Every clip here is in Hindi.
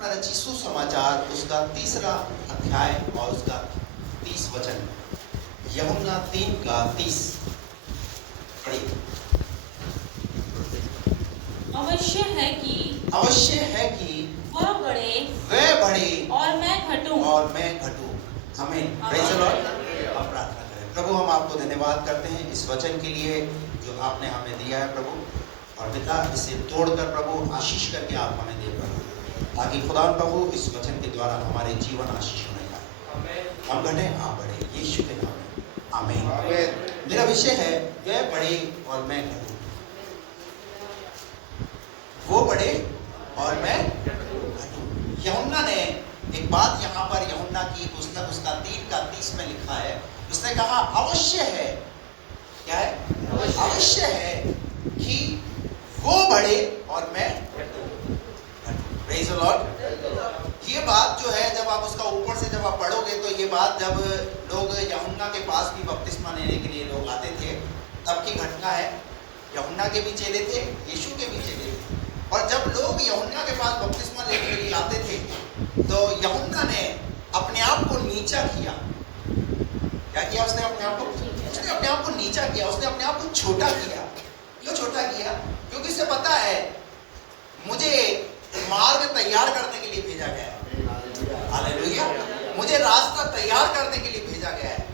रचित सुसमाचार उसका 3रा अध्याय और उसका 30 वचन, यूहन्ना 3 का 30। अवश्य है कि वह बढ़े और मैं घटूं। आमीन। Praise the Lord. हम प्रार्थना करें। प्रभु, हम आपको धन्यवाद करते हैं इस वचन के लिए जो आपने हमें दिया है प्रभु, और पिता इसे तोड़कर प्रभु आशीष करके आप हमें दे प्रभु, ताकि खुदा प्रभु इस वचन के द्वारा हमारे जीवन आशीष होने का, हम घटे आप बढ़े, यीशु के नाम में आमीन। मेरा विषय है वह बढ़े और मैं घटूं। वो बढ़े और मैं घटूं। यूहन्ना ने एक बात यहाँ पर यूहन्ना की पुस्तक उसका 3 का 30 में लिखा है। उसने कहा अवश्य है, क्या है? अवश्य है कि वो बढ़े और मैं घटूं। Praise the Lord. ये बात जो है, जब आप उसका ऊपर से जब आप पढ़ोगे तो ये बात जब लोग यूहन्ना के पास भी बपतिस्मा लेने के लिए लोग आते थे तब की घटना है। यूहन्ना के भी चेले थे, यीशु के भी चेले थे, और जब लोग यूहन्ना के पास बपतिस्मा लेने के लिए आते थे तो यूहन्ना ने अपने आप को नीचा किया। क्या किया उसने? अपने आप को नीचा किया, उसने अपने आप को छोटा किया। क्यों छोटा किया? क्योंकि उसे पता है मुझे मार्ग तैयार करने के लिए भेजा गया है। हालेलुया। मुझे रास्ता तैयार करने के लिए भेजा गया है,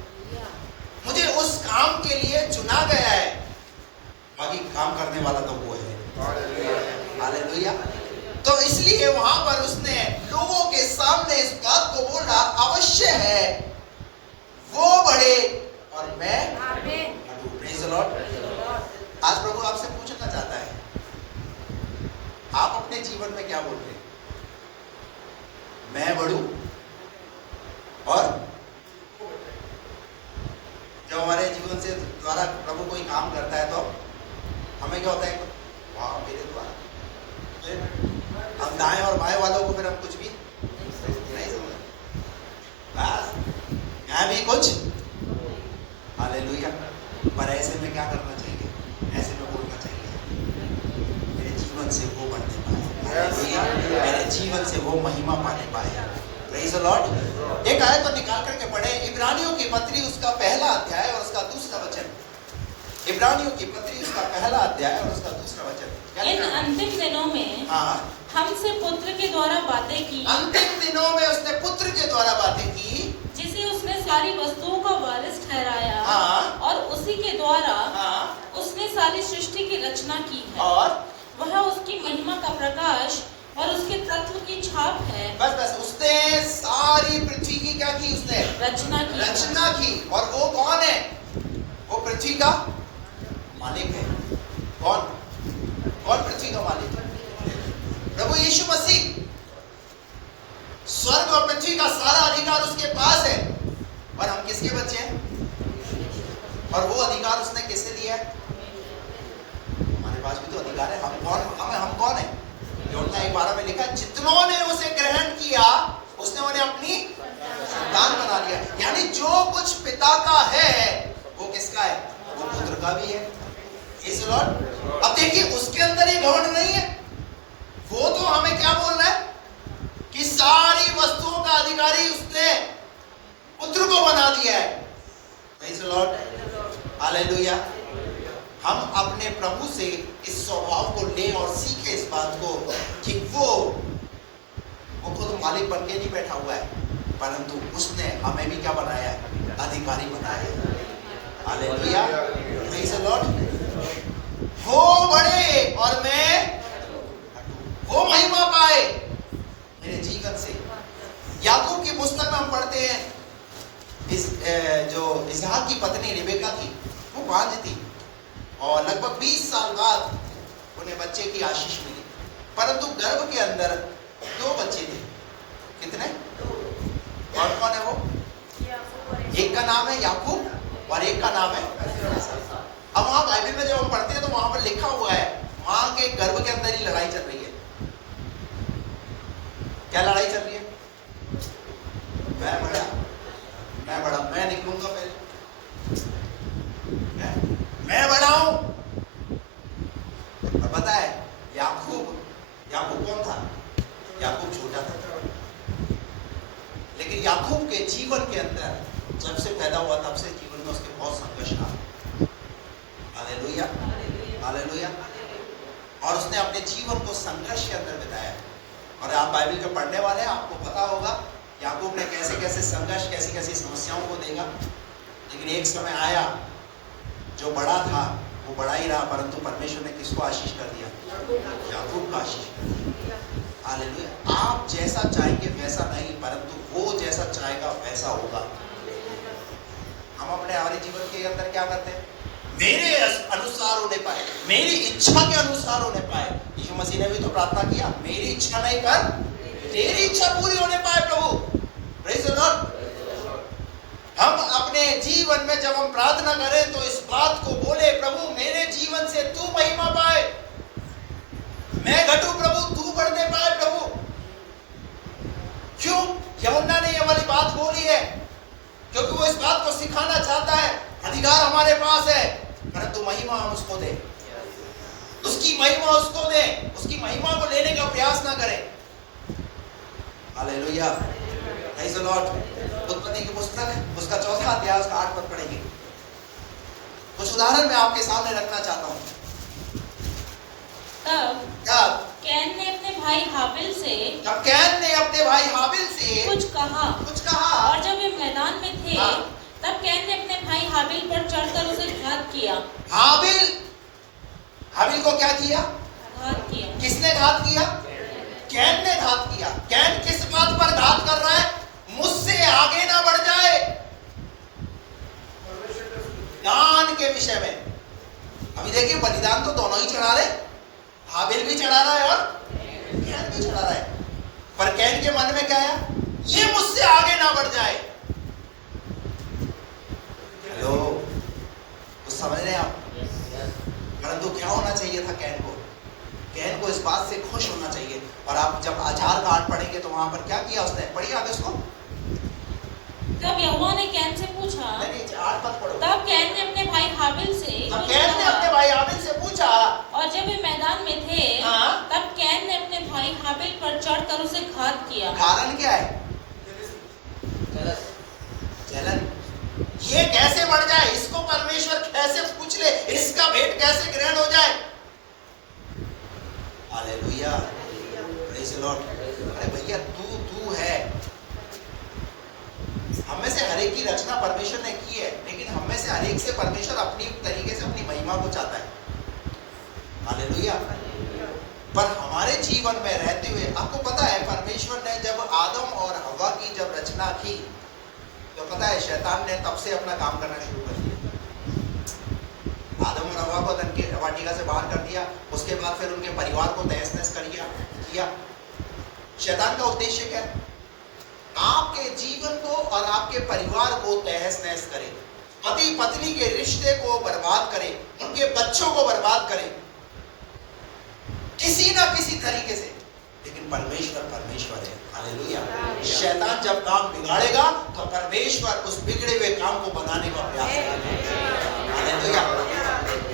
मुझे उस काम के लिए चुना गया है, बाकी काम करने वाला तो वो है। हालेलुया। तो इसलिए वहां पर उसने लोगों के सामने इस बात को बोला, अवश्य है वो बढ़े और मैं घटूं। Praise the Lord. आज प्रभु आपसे पूछना चाहता है, आप अपने जीवन में क्या बोलते हैं? मैं बढ़ूं और जब हमारे जीवन से द्वारा प्रभु कोई काम करता है तो हमें क्या होता है? वाह, मेरे द्वारा। हम दाएं और बाएं वालों को फिर हम कुछ भी नहीं समझ, बस मैं भी कुछ। हालेलुया। पर ऐसे में क्या करना चाहिए? ऐसे में बोलना चाहिए, मेरे जीवन से वो बढ़ने पाए, मेरे जीवन से वो महिमा पाने पाए। Praise the Lord. एक आयत तो निकाल करके पढ़े, इब्रानियों की पत्री उसका 1 अध्याय और उसका 2 वचन। इब्रानियों की पत्री उसका 1 अध्याय और उसका 2 वचन। इन अंतिम दिनों में हमसे पुत्र के द्वारा बातें की। अंतिम दिनों में उसने पुत्र के द्वारा बातें की, जिसे उसने सारी वस्तुओं का वारिस ठहराया, और उसी के द्वारा उसने सारी सृष्टि की रचना की है, और वह उसकी महिमा का प्रकाश और उसके तत्व की छाप है। बस उसने सारी पृथ्वी की क्या की? उसने रचना की। और वो कौन है? वो पृथ्वी का मालिक है। कौन पृथ्वी का मालिक है? प्रभु यीशु मसीह। स्वर्ग और पृथ्वी का सारा अधिकार उसके पास है, और हम किसके बच्चे हैं? और वो अधिकार उसने किसे दिया है? हमारे पास भी तो अधिकार है। हम कौन है? यूहन्ना 1:12 में लिखा, जितनों ने उसे ग्रहण किया उसने उन्हें अपनी संतान बना लिया। यानी जो कुछ पिता का है वो किसका है? वो पुत्र का भी है। Praise the Lord. अब देखिए, उसके अंदर ये घमंड नहीं है। वो तो हमें क्या बोल रहा है कि सारी वस्तुओं का अधिकारी उसने पुत्र को बना दिया है। Praise the Lord. हालेलुया। हम अपने प्रभु से इस स्वभाव को ले और सीखे इस बात को कि वो खुद मालिक बन के नहीं बैठा हुआ है, परंतु उसने हमें भी क्या बनाया है? अधिकारी बनाया है। हालेलुया। Praise the Lord. वो बढ़े और मैं, वो महिमा पाए मेरे जीवन से। याकूब की पुस्तक में हम पढ़ते हैं, जो इसहाक की पत्नी रिबेका थी, वो बांझ थी, और लगभग 20 साल बाद उन्हें बच्चे की आशीष मिली, परंतु गर्भ के अंदर 2 बच्चे थे। कितने? और कौन है वो? एक का नाम है याकूब और एक का नाम है। अब वहां बाइबल में जब हम पढ़ते हैं तो वहां पर लिखा हुआ है, मां के गर्भ के अंदर ही लड़ाई चल रही है। क्या लड़ाई चल रही है? मैं बड़ा, मैं निकलूंगा पहले, मैं बड़ा हूं। और पता है याकूब कौन था? याकूब छोटा था, लेकिन याकूब के जीवन के अंदर जब से पैदा हुआ तब से जीवन में उसके बहुत संघर्ष रहा। Hallelujah, hallelujah. और उसने अपने जीवन को संघर्ष के अंदर बिताया। और आप बाइबल के पढ़ने वाले हैं, आपको पता होगा याकूब ने कैसे कैसे संघर्ष, कैसी कैसी समस्याओं को देखा। लेकिन एक समय आया जो बड़ा था वो बड़ा ही रहा, परंतु परमेश्वर ने किसको आशीष कर दिया? याकूब को आशीष कर दिया। हालेलुया। आप जैसा चाहेंगे वैसा नहीं, परंतु वो जैसा चाहेगा वैसा होगा। हम अपने हमारे जीवन के अंदर क्या करते हैं? मेरे अनुसार होने पाए, मेरी इच्छा के अनुसार होने पाए। यीशु मसीह ने भी तो प्रार्थना किया, मेरी इच्छा नहीं पर तेरी इच्छा पूरी होने पाए प्रभु। Praise the Lord. हम अपने जीवन में जब हम प्रार्थना करें तो इस बात को बोले, प्रभु मेरे जीवन से तू महिमा पाए, मैं घटूं प्रभु तू बढ़ने पाए प्रभु। क्यों यूहन्ना ने ये वाली बात बोली है? क्योंकि वो इस बात को सिखाना चाहता है, अधिकार हमारे पास है, परंतु महिमा हम उसको दें, उसकी महिमा उसको दें, उसकी महिमा को लेने का प्रयास ना करें। Hallelujah, praise the Lord. उत्पत्ति की पुस्तक उसका 4वां अध्याय उसका 8 पद पढ़ेंगे। कुछ उदाहरण मैं आपके सामने रखना चाहता हूँ। तब कैन ने अपने भाई हाबिल से कुछ कहा, और जब वे मैदान में थे तब कैन ने अपने भाई हाबिल पर चढ़कर उसे घात किया। हाबिल को क्या किया? घात किया। किसने घात किया? कैन ने घात किया। कैन किस बात पर घात कर रहा है? मुझसे आगे ना बढ़ जाए, दान के विषय में। अभी देखिए बलिदान तो दोनों ही चढ़ा रहे, हाबिल भी चढ़ा रहा है और कैन भी चढ़ा रहा है, पर कैन के मन में क्या है? ये मुझसे आगे ना बढ़ जाए। हेलो, कुछ समझ रहे हैं आप? परंतु क्या होना चाहिए था कैन को? कैन को इस बात से खुश होना चाहिए। और आप जब आचार का 8 पढ़ेंगे तो वहां पर क्या किया उसने? पढ़िए आगे उसको। तब यहोवा ने कैन से पूछा, नहीं 8 पद पढ़ो। तब कैन ने अपने भाई हाबिल से पूछा, और जब वे मैदान में थे तब कैन ने अपने भाई हाबिल पर चढ़कर उसे घात किया। कारण क्या है? जलन। ये कैसे बढ़ जाए, इसको परमेश्वर कैसे पूछ ले, इसका भेंट कैसे ग्रहण हो जाए। Hallelujah, praise the Lord. अरे भैया तू है। हम में से हर एक की रचना परमेश्वर ने की है, लेकिन हम में से हर एक से परमेश्वर अपनी तरीके से अपनी महिमा को चाहता है। हालेलुया। पर हमारे जीवन में रहते हुए आपको पता है परमेश्वर ने जब आदम और हव्वा की जब रचना की तो पता है शैतान ने तब से अपना काम करना शुरू कर दिया। आदम और हव्वा को अदन की वाटिका से बाहर कर दिया, उसके बाद फिर उनके परिवार को तहस नहस कर दिया। शैतान का उद्देश्य क्या है? आपके जीवन को और आपके परिवार को तहस नहस करे, पति पत्नी के रिश्ते को बर्बाद करे, उनके बच्चों को बर्बाद करे किसी ना किसी तरीके से। लेकिन परमेश्वर है। हालेलुया। शैतान जब काम बिगाड़ेगा तो परमेश्वर उस बिगड़े हुए काम को बनाने का प्रयास करेगा। हालेलुया।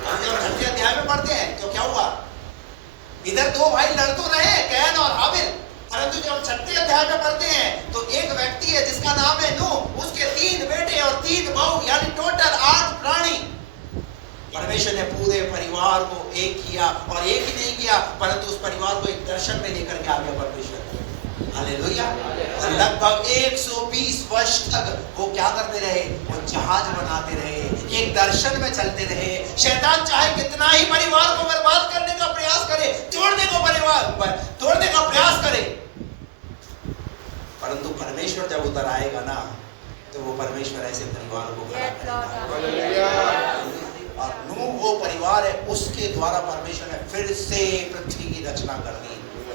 हम जब 6 अध्याय में पढ़ते हैं तो क्या हुआ? इधर 2 भाई लड़ तो रहे कैन और हाबिल, परंतु जब 6 अध्याय में पढ़ते हैं तो एक व्यक्ति है जिसका नाम है नूह, उसके 3 बेटे और 3 बहू, यानी टोटल 8 प्राणी। परमेश्वर ने पूरे परिवार को एक किया, और एक ही नहीं किया परंतु उस परिवार को एक दर्शन में लेकर के आ गया परमेश्वर। हालेलुया। लगभग 120 वर्ष तक वो क्या करते रहे? वो जहाज बनाते रहे, एक दर्शन में चलते रहे। शैतान चाहे कितना ही परिवार को बर्बाद करने का प्रयास करे, तोड़ने का प्रयास करे, परंतु परमेश्वर जब उतर आएगा ना तो वो परमेश्वर ऐसे परिवार को खड़ा करेगा। और नूह वो परिवार है, उसके द्वारा परमेश्वर ने फिर से पृथ्वी की रचना कर दी।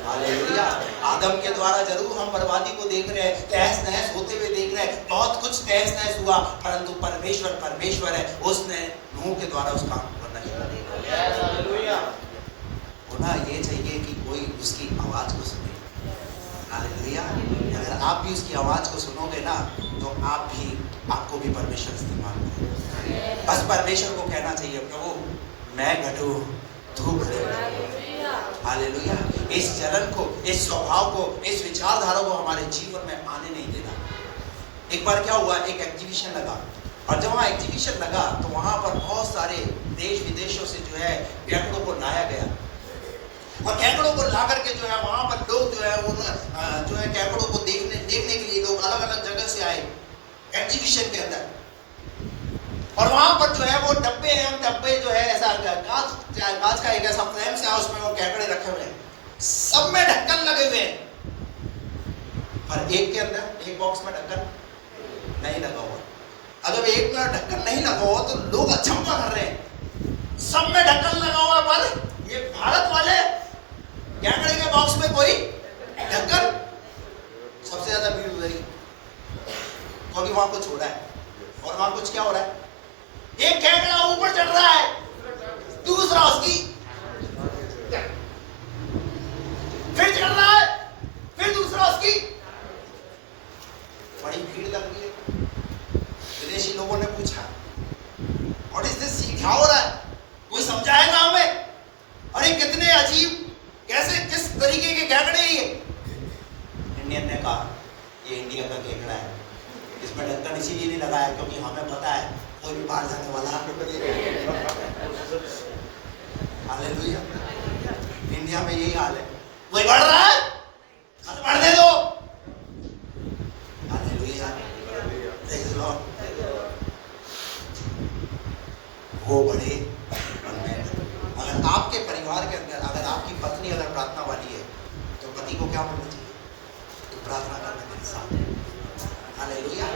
हालेलुया। आदम के द्वारा जरूर हम बर्बादी को देख रहे हैं, तहस नहस होते हुए देख रहे हैं, बहुत कुछ तहस नहस हुआ, परंतु परमेश्वर है, उसने नूह के द्वारा उस काम को करना शुरू किया। होना ये चाहिए कि कोई उसकी आवाज को सुने। हालेलुया। अगर आप भी उसकी आवाज को सुनोगे ना तो आपको भी परमेश्वर इस्तेमाल करेगा। बस परमेश्वर को कहना चाहिए, प्रभु मैं घटूं तू बढ़े। हालेलुया। इस जलन को, इस स्वभाव को, इस विचारधारा को हमारे जीवन में आने नहीं देना। एक बार क्या हुआ, एक एग्जीबिशन लगा, और जब वहाँ एग्जीबिशन लगा तो वहाँ पर बहुत सारे देश विदेशों से जो है केकड़ों को लाया गया, और केकड़ों को ला करके जो है वहाँ पर लोग जो है उन जो है केकड़ों को देखने के लिए लोग अलग अलग जगह से आए एग्जीबिशन के अंदर। और वहां पर जो है वो डब्बे हैं, उन डब्बे जो है ऐसा कांच का एक ऐसा फ्रेम से है, उसमें वो केकड़े रखे हुए हैं, सब में ढक्कन लगे हुए हैं, और एक के अंदर एक बॉक्स में ढक्कन नहीं लगा हुआ। अब जब एक में ढक्कन नहीं लगा हुआ तो लोग अचंभा कर रहे हैं, सब में ढक्कन लगा हुआ, पर ये भारत वाले केकड़े के बॉक्स में कोई ढक्कन। सबसे ज्यादा भीड़ उधर ही, क्योंकि वहां कुछ हो रहा है, और वहां कुछ क्या हो रहा है, एक केकड़ा ऊपर चढ़ रहा है, दूसरा उसकी फिर चढ़ रहा है, फिर दूसरा उसकी। बड़ी भीड़ लग गई है। विदेशी लोगों ने पूछा, व्हाट इज दिस, क्या हो रहा है, कोई समझाएगा हमें? अरे कितने अजीब, कैसे, किस तरीके के केकड़े ये? इंडियन ने कहा, ये इंडिया का केकड़ा है, इसमें ढक्कन इसीलिए नहीं लगाया क्योंकि हमें पता है कोई भी बाहर जाने वाला। हालेलुया। इंडिया में यही हाल है, कोई बढ़ रहा है मत बढ़ने दो। Hallelujah, praise the Lord. वो बढ़े। अगर आपके परिवार के अंदर, अगर आपकी पत्नी अगर प्रार्थना वाली है तो पति को क्या बोलना चाहिए? तो प्रार्थना करना मेरे साथ। हालेलुया।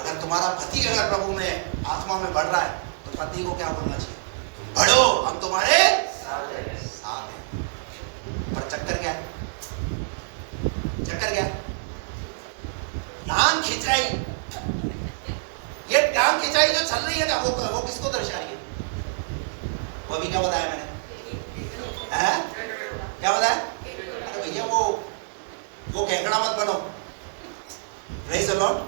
अगर तुम्हारा पति अगर प्रभु में आत्मा में बढ़ रहा है तो पत्नी को क्या बोलना चाहिए? तुम बढ़ो, हम तुम्हारे साथ हैं। पर चक्कर क्या है? चक्कर क्या है? टांग खिंचाई। ये टांग खिंचाई जो चल रही है ना, वो किसको दर्शा रही है? वो अभी क्या बताया मैंने? क्या बताया? अरे भैया वो केकड़ा मत बनो। Praise the Lord.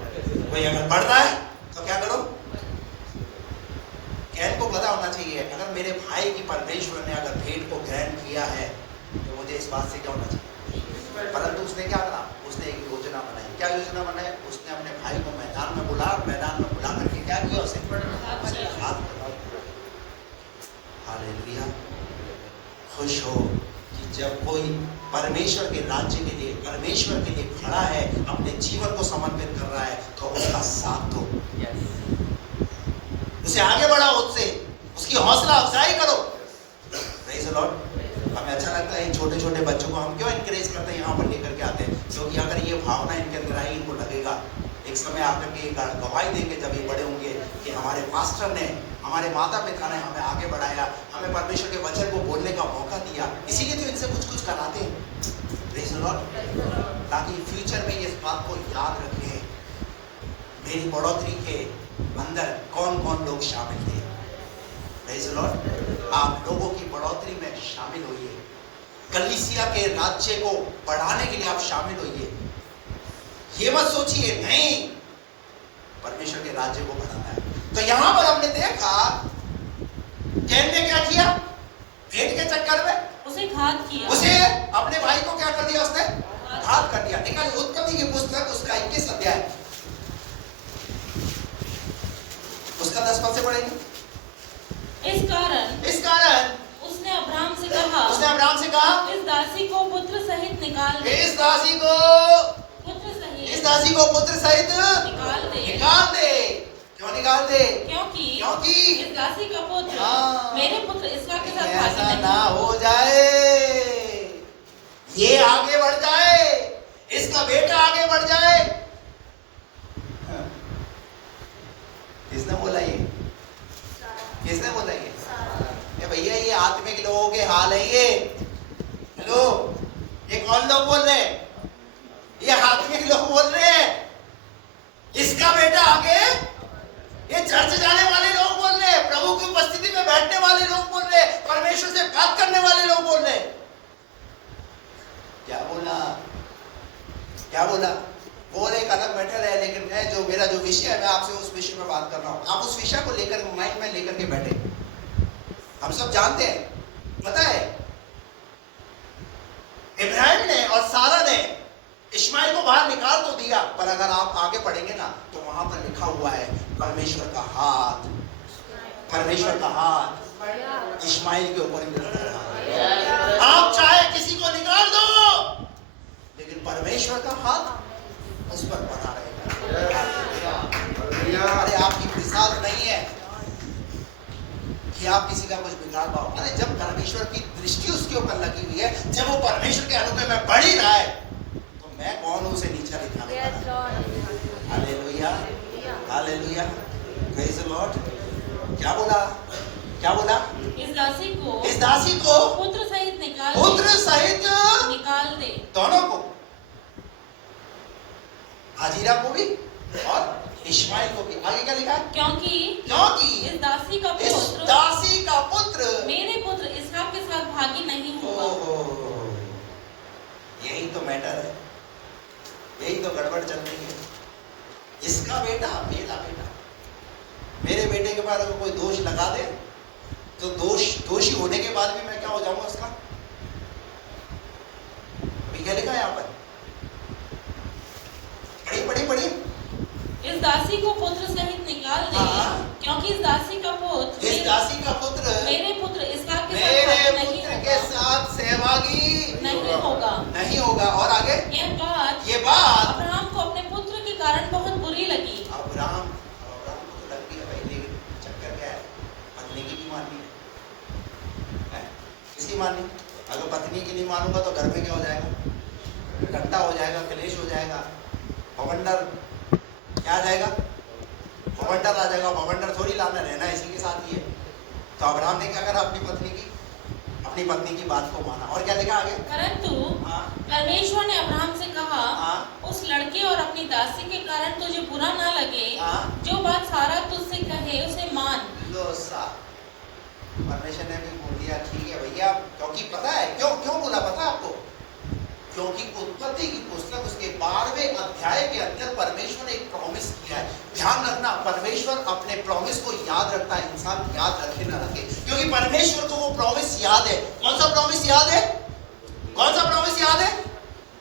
कोई अगर बढ़ रहा है तो क्या करो? कैन को पता होना चाहिए, अगर मेरे भाई की परमेश्वर ने अगर भेंट को ग्रहण किया है तो मुझे इस बात से क्या होना चाहिए? परंतु उसने क्या करा? उसने एक योजना बनाई। क्या योजना बनाई? उसने अपने भाई को मैदान में बुला करके क्या किया? उसे हाथ बढ़ाया। हालेलुया। खुश हो कि जब कोई परमेश्वर के राज्य के लिए, परमेश्वर के लिए खड़ा है, अपने जीवन को समर्पित कर रहा है, तो उसका साथ दो, उसे आगे बढ़ाओ, उसकी हौसला अफजाई करो। Praise the Lord. हमें अच्छा लगता है इन छोटे छोटे बच्चों को हम क्यों इनकरेज करते हैं, यहाँ पर लेकर के आते हैं, क्योंकि अगर ये भावना इनके अंदर आई, इनको लगेगा एक समय आकर के गवाही देंगे जब ये बड़े होंगे कि हमारे पास्टर ने, हमारे माता पिता ने हमें आगे बढ़ाया, हमें परमेश्वर के वचन को बोलने का मौका दिया, इसीलिए तो इनसे कुछ कुछ कराते हैं। Praise the Lord. ताकि फ्यूचर में इस बात को याद रखें, मेरी बढ़ोतरी के अंदर कौन कौन लोग शामिल थे। Praise the Lord. आप लोगों की बढ़ोतरी में शामिल होइए, कलीसिया के राज्य को बढ़ाने के लिए आप शामिल होइए। ये मत सोचिए नहीं, परमेश्वर के राज्य को बढ़ाना है। तो यहां पर हमने देखा कैन ने क्या किया? भेंट के चक्कर में उसे घात किया, उसे अपने भाई को क्या कर दिया? उसने घात कर दिया। निकालिए उत्पत्ति की पुस्तक उसका 21 अध्याय, उसका 10 पद से पढ़ेंगे। इस कारण उसने अब्राहम से कहा, इस दासी को पुत्र सहित निकाल दे। इस दासी को पुत्र सहित निकाल दे। क्यों निकाल दे? क्योंकि इस दासी का पुत्र मेरे पुत्र इसहाक के साथ भागी ऐसा नहीं ना हो जाए, ये आगे बढ़ जाए, इसका बेटा आगे बढ़ जाए। किसने बोला ये? किसने बोला ये? भैया ये आत्मिक लोगों के हाल है ये। हेलो, ये कौन लोग बोल रहे हैं? ये आत्मिक लोग बोल रहे हैं। इसका बेटा आगे, ये चर्च जाने वाले लोग बोल रहे हैं, प्रभु की उपस्थिति में बैठने वाले लोग बोल रहे हैं, परमेश्वर से बात करने वाले लोग बोल रहे हैं। क्या बोला? क्या बोला? बोल एक अलग मैटर है, लेकिन मैं मेरा जो विषय है, मैं आपसे उस विषय में बात कर रहा हूं। आप उस विषय को लेकर माइंड में लेकर के बैठे। हम सब जानते हैं, पता है को बाहर निकाल तो दिया, पर अगर आप आगे पढ़ेंगे ना तो वहां पर लिखा हुआ है परमेश्वर का हाथ, परमेश्वर का हाथ इश्माइल के ऊपर भी रखा रहा। आप चाहे किसी को निकाल दो, लेकिन परमेश्वर का हाथ उस पर बना रहेगा। अरे आपकी मिसाल नहीं है कि आप किसी का कुछ बिगाड़ पाओ। अरे जब परमेश्वर की दृष्टि उसके ऊपर लगी हुई है, जब वो परमेश्वर के अनुग्रह में बढ़ ही रहा है, तो मैं कौन हूं उसे नीचा दिखाने वाला। Hallelujah, hallelujah, praise the Lord. क्या बोला, क्या बोला? इस दासी को पुत्र सहित निकाल दे, दोनों को, हाजिरा को भी और इश्माइल को भी। आगे क्या लिखा है? क्योंकि इस दासी का पुत्र मेरे पुत्र इसहाक के साथ भागी नहीं होगा। यही तो मैटर है, यही तो गड़बड़ चल रही है। इसका बेटा मेरा बेटा, मेरे बेटे के बाद अगर कोई दोष लगा दे तो दोषी होने के बाद भी मैं क्या हो जाऊंगा उसका? अभी क्या लिखा है यहाँ पर? पढ़िए। इस दासी को पुत्र सहित निकाल दे, क्योंकि इस दासी का पुत्र मेरे पुत्र इसहाक के साथ सहभागी नहीं होगा। और आगे ये बात अब्राहम को अपने पुत्र के कारण बहुत बुरी लगी। अब्राहम को तो लगती है भाई, लेकिन चक्कर क्या है? पत्नी की भी माननी है, किसकी माननी? अगर पत्नी की नहीं मानूंगा तो घर में क्या हो जाएगा? घंटा हो जाएगा, क्लेश हो जाएगा, भवंडर क्या आ जाएगा? भवंडर आ जाएगा। भवंडर थोड़ी लाना, रहना इसी के साथ ही है। तो अब्राहम ने क्या करा? अपनी पत्नी की बात को माना। और क्या लिखा आगे? परंतु परमेश्वर ने अब्राहम से कहा, उस लड़के और अपनी दासी के कारण तुझे बुरा ना लगे, जो बात सारा तुझसे कहे उसे मान लो। परमेश्वर ने भी बोल दिया, ठीक है भैया। क्योंकि पता है क्यों बोला? पता है आपको? क्योंकि उत्पत्ति की पुस्तक उसके 12वें अध्याय के अंदर परमेश्वर ने एक प्रॉमिस किया है। ध्यान रखना, परमेश्वर अपने प्रॉमिस को याद रखता है, इंसान याद रखे ना रखे, क्योंकि परमेश्वर को वो प्रॉमिस याद है। कौन सा प्रॉमिस याद है? कौन सा प्रॉमिस याद है?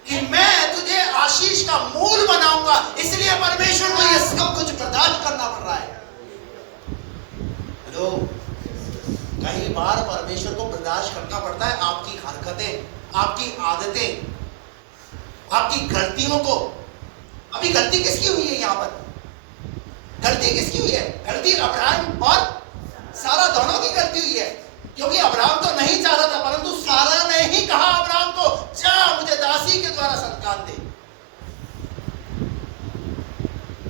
कि मैं तुझे आशीष का मूल बनाऊंगा। इसलिए परमेश्वर को ये सब कुछ बर्दाश्त करना पड़ रहा है। हेलो, कई बार परमेश्वर को बर्दाश्त करना पड़ता है आपकी हरकतें, आपकी आदतें, आपकी गलतियों को। अभी गलती किसकी हुई है? यहाँ पर गलती किसकी हुई है? गलती अब्राहम और सारा दोनों की गलती हुई है। क्योंकि अब्राहम तो नहीं चाह रहा था, परंतु सारा ने ही कहा अब्राहम को, जा मुझे दासी के द्वारा संतान दे।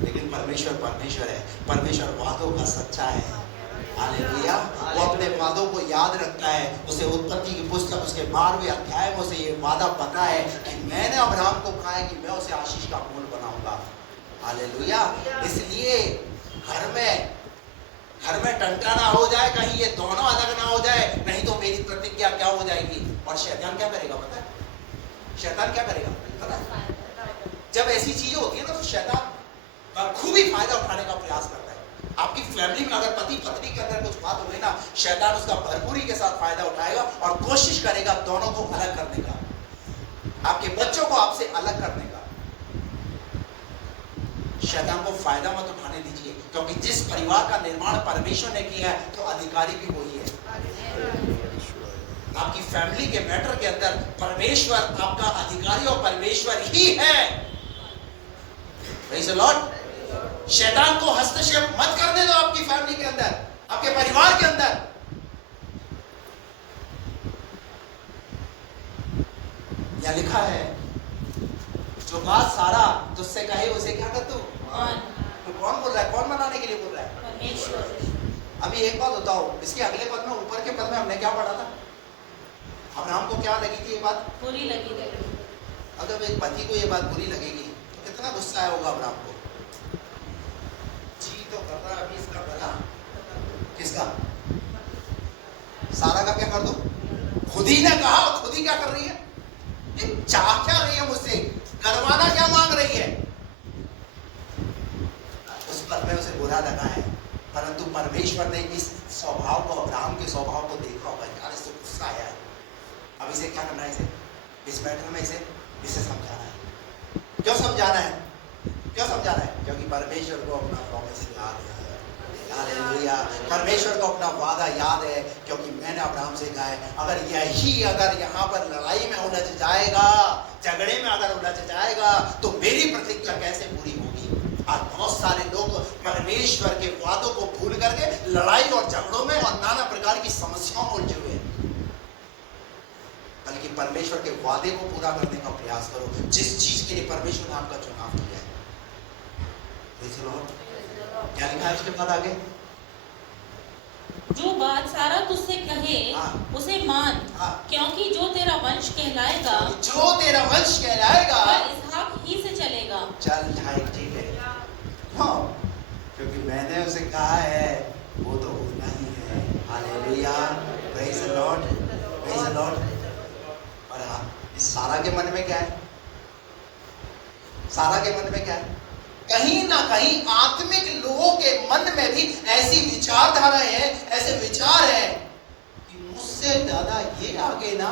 लेकिन परमेश्वर है, परमेश्वर वादों का सच्चा है। हालेलुया। वो अपने वादों को याद रखता है। उसे उत्पत्ति की पुस्तक उसके 12वें अध्याय में उसे ये वादा पता है कि मैंने अब्राहम को कहा है कि मैं उसे आशीष का मूल बनाऊंगा। हालेलुया। इसलिए घर में टंटा ना हो जाए, कहीं ये दोनों अलग ना हो जाए, नहीं तो मेरी प्रतिज्ञा क्या हो जाएगी। और शैतान क्या करेगा पता है? शैतान क्या करेगा पता है? जब ऐसी चीजें होती है ना तो शैतान खूबी फायदा उठाने का प्रयास करता है। आपकी फैमिली में अगर पति पत्नी के अंदर कुछ बात हो गई ना, शैतान उसका भरपूरी के साथ फायदा उठाएगा और कोशिश करेगा दोनों को अलग करने का, आपके बच्चों को आपसे अलग करने का। शैतान को फायदा मत उठाने दीजिए, क्योंकि जिस परिवार का निर्माण परमेश्वर ने किया है तो अधिकारी भी वही है। आपकी फैमिली के मैटर के अंदर परमेश्वर आपका अधिकारी और परमेश्वर ही है। Praise the Lord. शैतान को हस्तक्षेप मत करने दो आपकी फैमिली के अंदर, आपके परिवार के अंदर। यह लिखा है, जो बात सारा तुझसे कहे उसे क्या कर तू? तो कौन बोल रहा है? कौन मनाने के लिए बोल रहा है? परमेश्वर। अभी एक बात बताओ, इसके अगले पद में, ऊपर के पद में हमने क्या पढ़ा था? अब्राहम को क्या लगी थी? ये बात बुरी लगी। अगर एक पति को ये बात बुरी लगेगी तो कितना गुस्सा आया होगा अब्राहम को। जी तो कर रहा है अभी इसका भला, किसका? सारा का क्या कर दो? खुद ही ने कहा, खुद ही क्या कर रही है? चाह क्या रही है मुझसे? करवाना क्या मांग रही है? उस पर में उसे बुरा लगा है, परंतु परमेश्वर ने इस स्वभाव को, अब्राहम के स्वभाव को देखा होगा, यार इससे गुस्सा आया है, अब इसे क्या करना है? इसे इस मैटर में इसे समझाना है। क्यों समझाना है? क्यों समझाना है? क्योंकि परमेश्वर को अपना प्रॉमिस याद है। हालेलुया। परमेश्वर को अपना वादा याद है, क्योंकि मैंने अब्राहम से कहा है अगर यहाँ पर लड़ाई में उलझ जाएगा, झगड़े में अगर उलझ जाएगा, तो मेरी प्रतिज्ञा कैसे पूरी होगी? आज बहुत सारे लोग परमेश्वर के वादों को भूल करके लड़ाई और झगड़ों में और नाना प्रकार की समस्याओं में उलझे हुए हैं। बल्कि परमेश्वर के वादे को पूरा करने का प्रयास करो, जिस चीज के लिए परमेश्वर ने आपका चुनाव किया है। क्या लिखा है उसके बाद आगे? जो बात सारा तुझसे कहे उसे मान, क्योंकि जो तेरा वंश कहलाएगा वह इसहाक ही से चलेगा। चल ठीक है। हाँ, क्योंकि मैंने उसे कहा है वो तो होना ही है। Hallelujah, praise the Lord, praise the Lord. और हाँ, इस सारा के मन में क्या है? सारा के मन में क्या है? कहीं ना कहीं आत्मिक लोगों के मन में भी ऐसी विचारधाराएं हैं, ऐसे विचार हैं कि मुझसे ज्यादा ये आगे ना।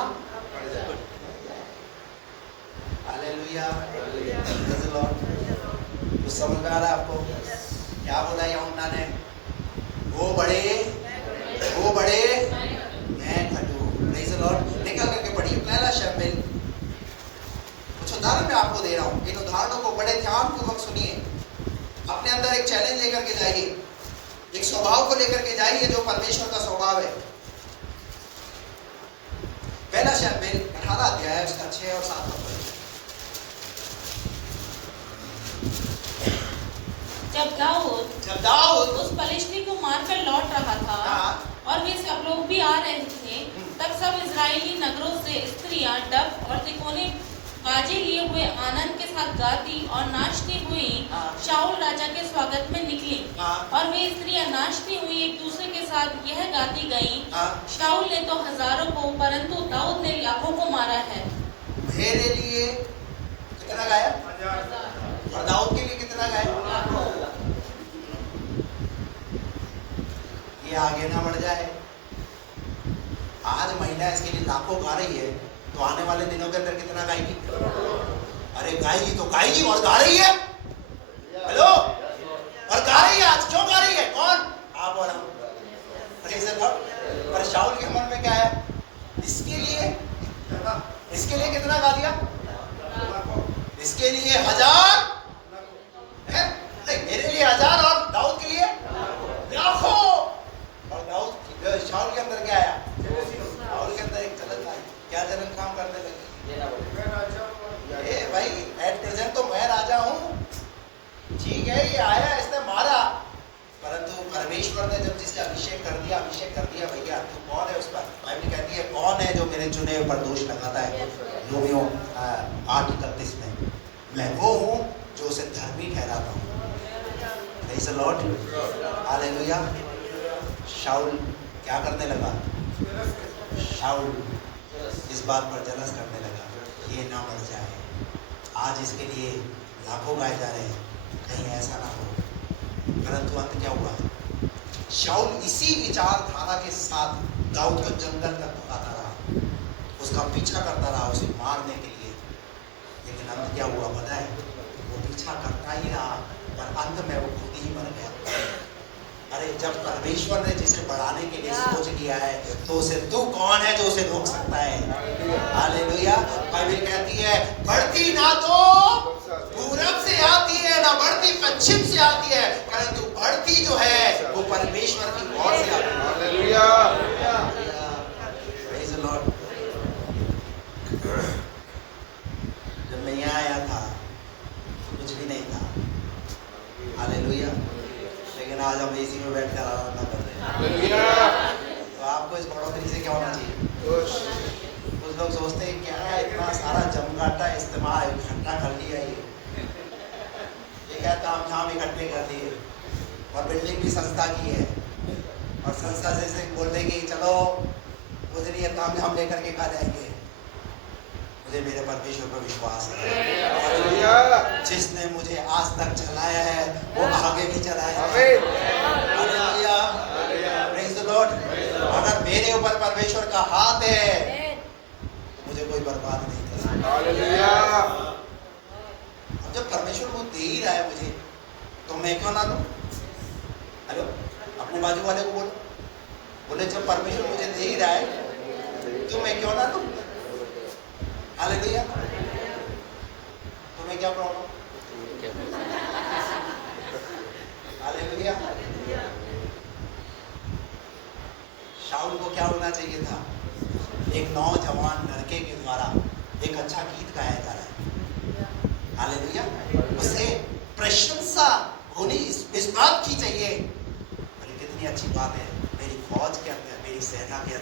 Hallelujah, praise the Lord. तो समझ में आ रहा है आपको क्या बोला यूहन्ना ने? वो बड़े मैं घटू। Praise the Lord. निकल करके पढ़िए पहला शमूएल। कुछ उदाहरण मैं आपको दे रहा हूं, इन उदाहरणों को बड़े ध्यानपूर्वक सुनिए। अपने अंदर एक चैलेंज लेकर के जाइए, एक स्वभाव को लेकर के जाइए जो परमेश्वर का स्वभाव है। पहला शमूएल 18 अध्याय उसका 6 और 7 पद। जब दाऊद उस पलिश्ती को मारकर लौट रहा था और वे सब लोग भी आ रहे थे, तब सब इजरायली नगरों से स्त्रियां डफ और तिकोने बाजे लिए हुए आनंद के साथ गाती और नाचती हुई शाऊल राजा के स्वागत में निकली। और वे स्त्रियां नाचती हुई एक दूसरे के साथ यह गाती गईं, शाऊल ने तो हजारों को परंतु दाऊद ने लाखों को मारा है। मेरे लिए कितना गाया? और दाऊद के लिए कितना गाया? ये आगे ना बढ़ जाए। आज महिला इसके लिए लाखों गा रही है, तो आने वाले दिनों के अंदर कितना गाएगी? अरे गाएगी तो गाएगी, और गा रही है। हेलो, और गा रही है। आज क्यों गा रही है? कौन? आप और हम। पर शाऊल के मन में क्या है? इसके लिए कितना गा दिया? इसके लिए 1000 है? मेरे लिए 1000 और दाऊद के लिए लाखों। और दाऊद शाऊल के अंदर क्या आया? शाऊल के अंदर एक जलन आई। क्या जलन काम करने लगी? भाई एट प्रेजेंट तो मैं राजा हूँ, ठीक है, ये आया इसने मारा, परंतु परमेश्वर ने जब जिसे अभिषेक कर दिया भैया, तू कौन है उस पर? बाइबल कहती है कौन है जो मेरे चुने हुए पर दोष लगाता है? रोमियो 8:31 में मैं वो हूँ जो उसे धर्मी ठहराता हूँ। Praise the Lord, hallelujah. Saul क्या करने लगा? शाऊल इस बात पर जलस करने लगा, ये ना मर जाए। आज इसके लिए लाखों गाए जा रहे हैं, कहीं ऐसा ना हो। परंतु अंत क्या हुआ? शाऊल इसी विचारधारा के साथ दाऊद को जंगल तक भगाता रहा, उसका पीछा करता रहा उसे मारने के लिए। लेकिन अंत क्या हुआ पता है? वो पीछा करता ही रहा और अंत में वो खुद ही मर गया। अरे जब परमेश्वर ने जिसे बढ़ाने के लिए सोच लिया है, तो उसे तू कौन है जो उसे रोक सकता है? हालेलुया। बाइबल कहती है बढ़ती ना तो पूरब से आती है ना बढ़ती पश्चिम से आती है, परंतु बढ़ती जो है वो परमेश्वर की ओर से आती है। Hallelujah, praise the Lord. जब मैं यहाँ आया था कुछ भी नहीं था, हालेलुया, लेकिन आज हम एसी में बैठकर आराधना कर रहे हैं। तो आपको इस बढ़ोतरी से क्या होना चाहिए? कुछ लोग सोचते हैं क्या है इतना सारा जमघाटा इस्तेमाल इकट्ठा कर लिया, ये क्या तामझाम इकट्ठे कर दिए, और बिल्डिंग भी संस्था की है, और संस्था से बोल देंगे चलो कुछ नहीं है, तामझाम लेकर के खा जाएंगे। मुझे मेरे परमेश्वर पर विश्वास है, जिसने मुझे आज तक चलाया है वो आगे भी चलाएगा। Hallelujah, praise the Lord. अगर मेरे ऊपर परमेश्वर का हाथ है तो मुझे कोई बर्बाद नहीं कर सकता। जब परमेश्वर वो दे ही रहा है मुझे, तो मैं क्यों ना लूं? हेलो, अपने बाजू वाले को बोलो, बोले जब परमेश्वर मुझे दे ही रहा है तो मैं क्यों ना लूं? हालेलुया। तुम्हें क्या प्रॉब्लम? हालेलुया। शाऊल को क्या होना चाहिए था? एक नौजवान लड़के के द्वारा एक अच्छा गीत गाया जा रहा है। हालेलुया। उसे प्रशंसा होनी इस बात की चाहिए, और कितनी अच्छी बात है, मेरी फौज के अंदर, मेरी सेना के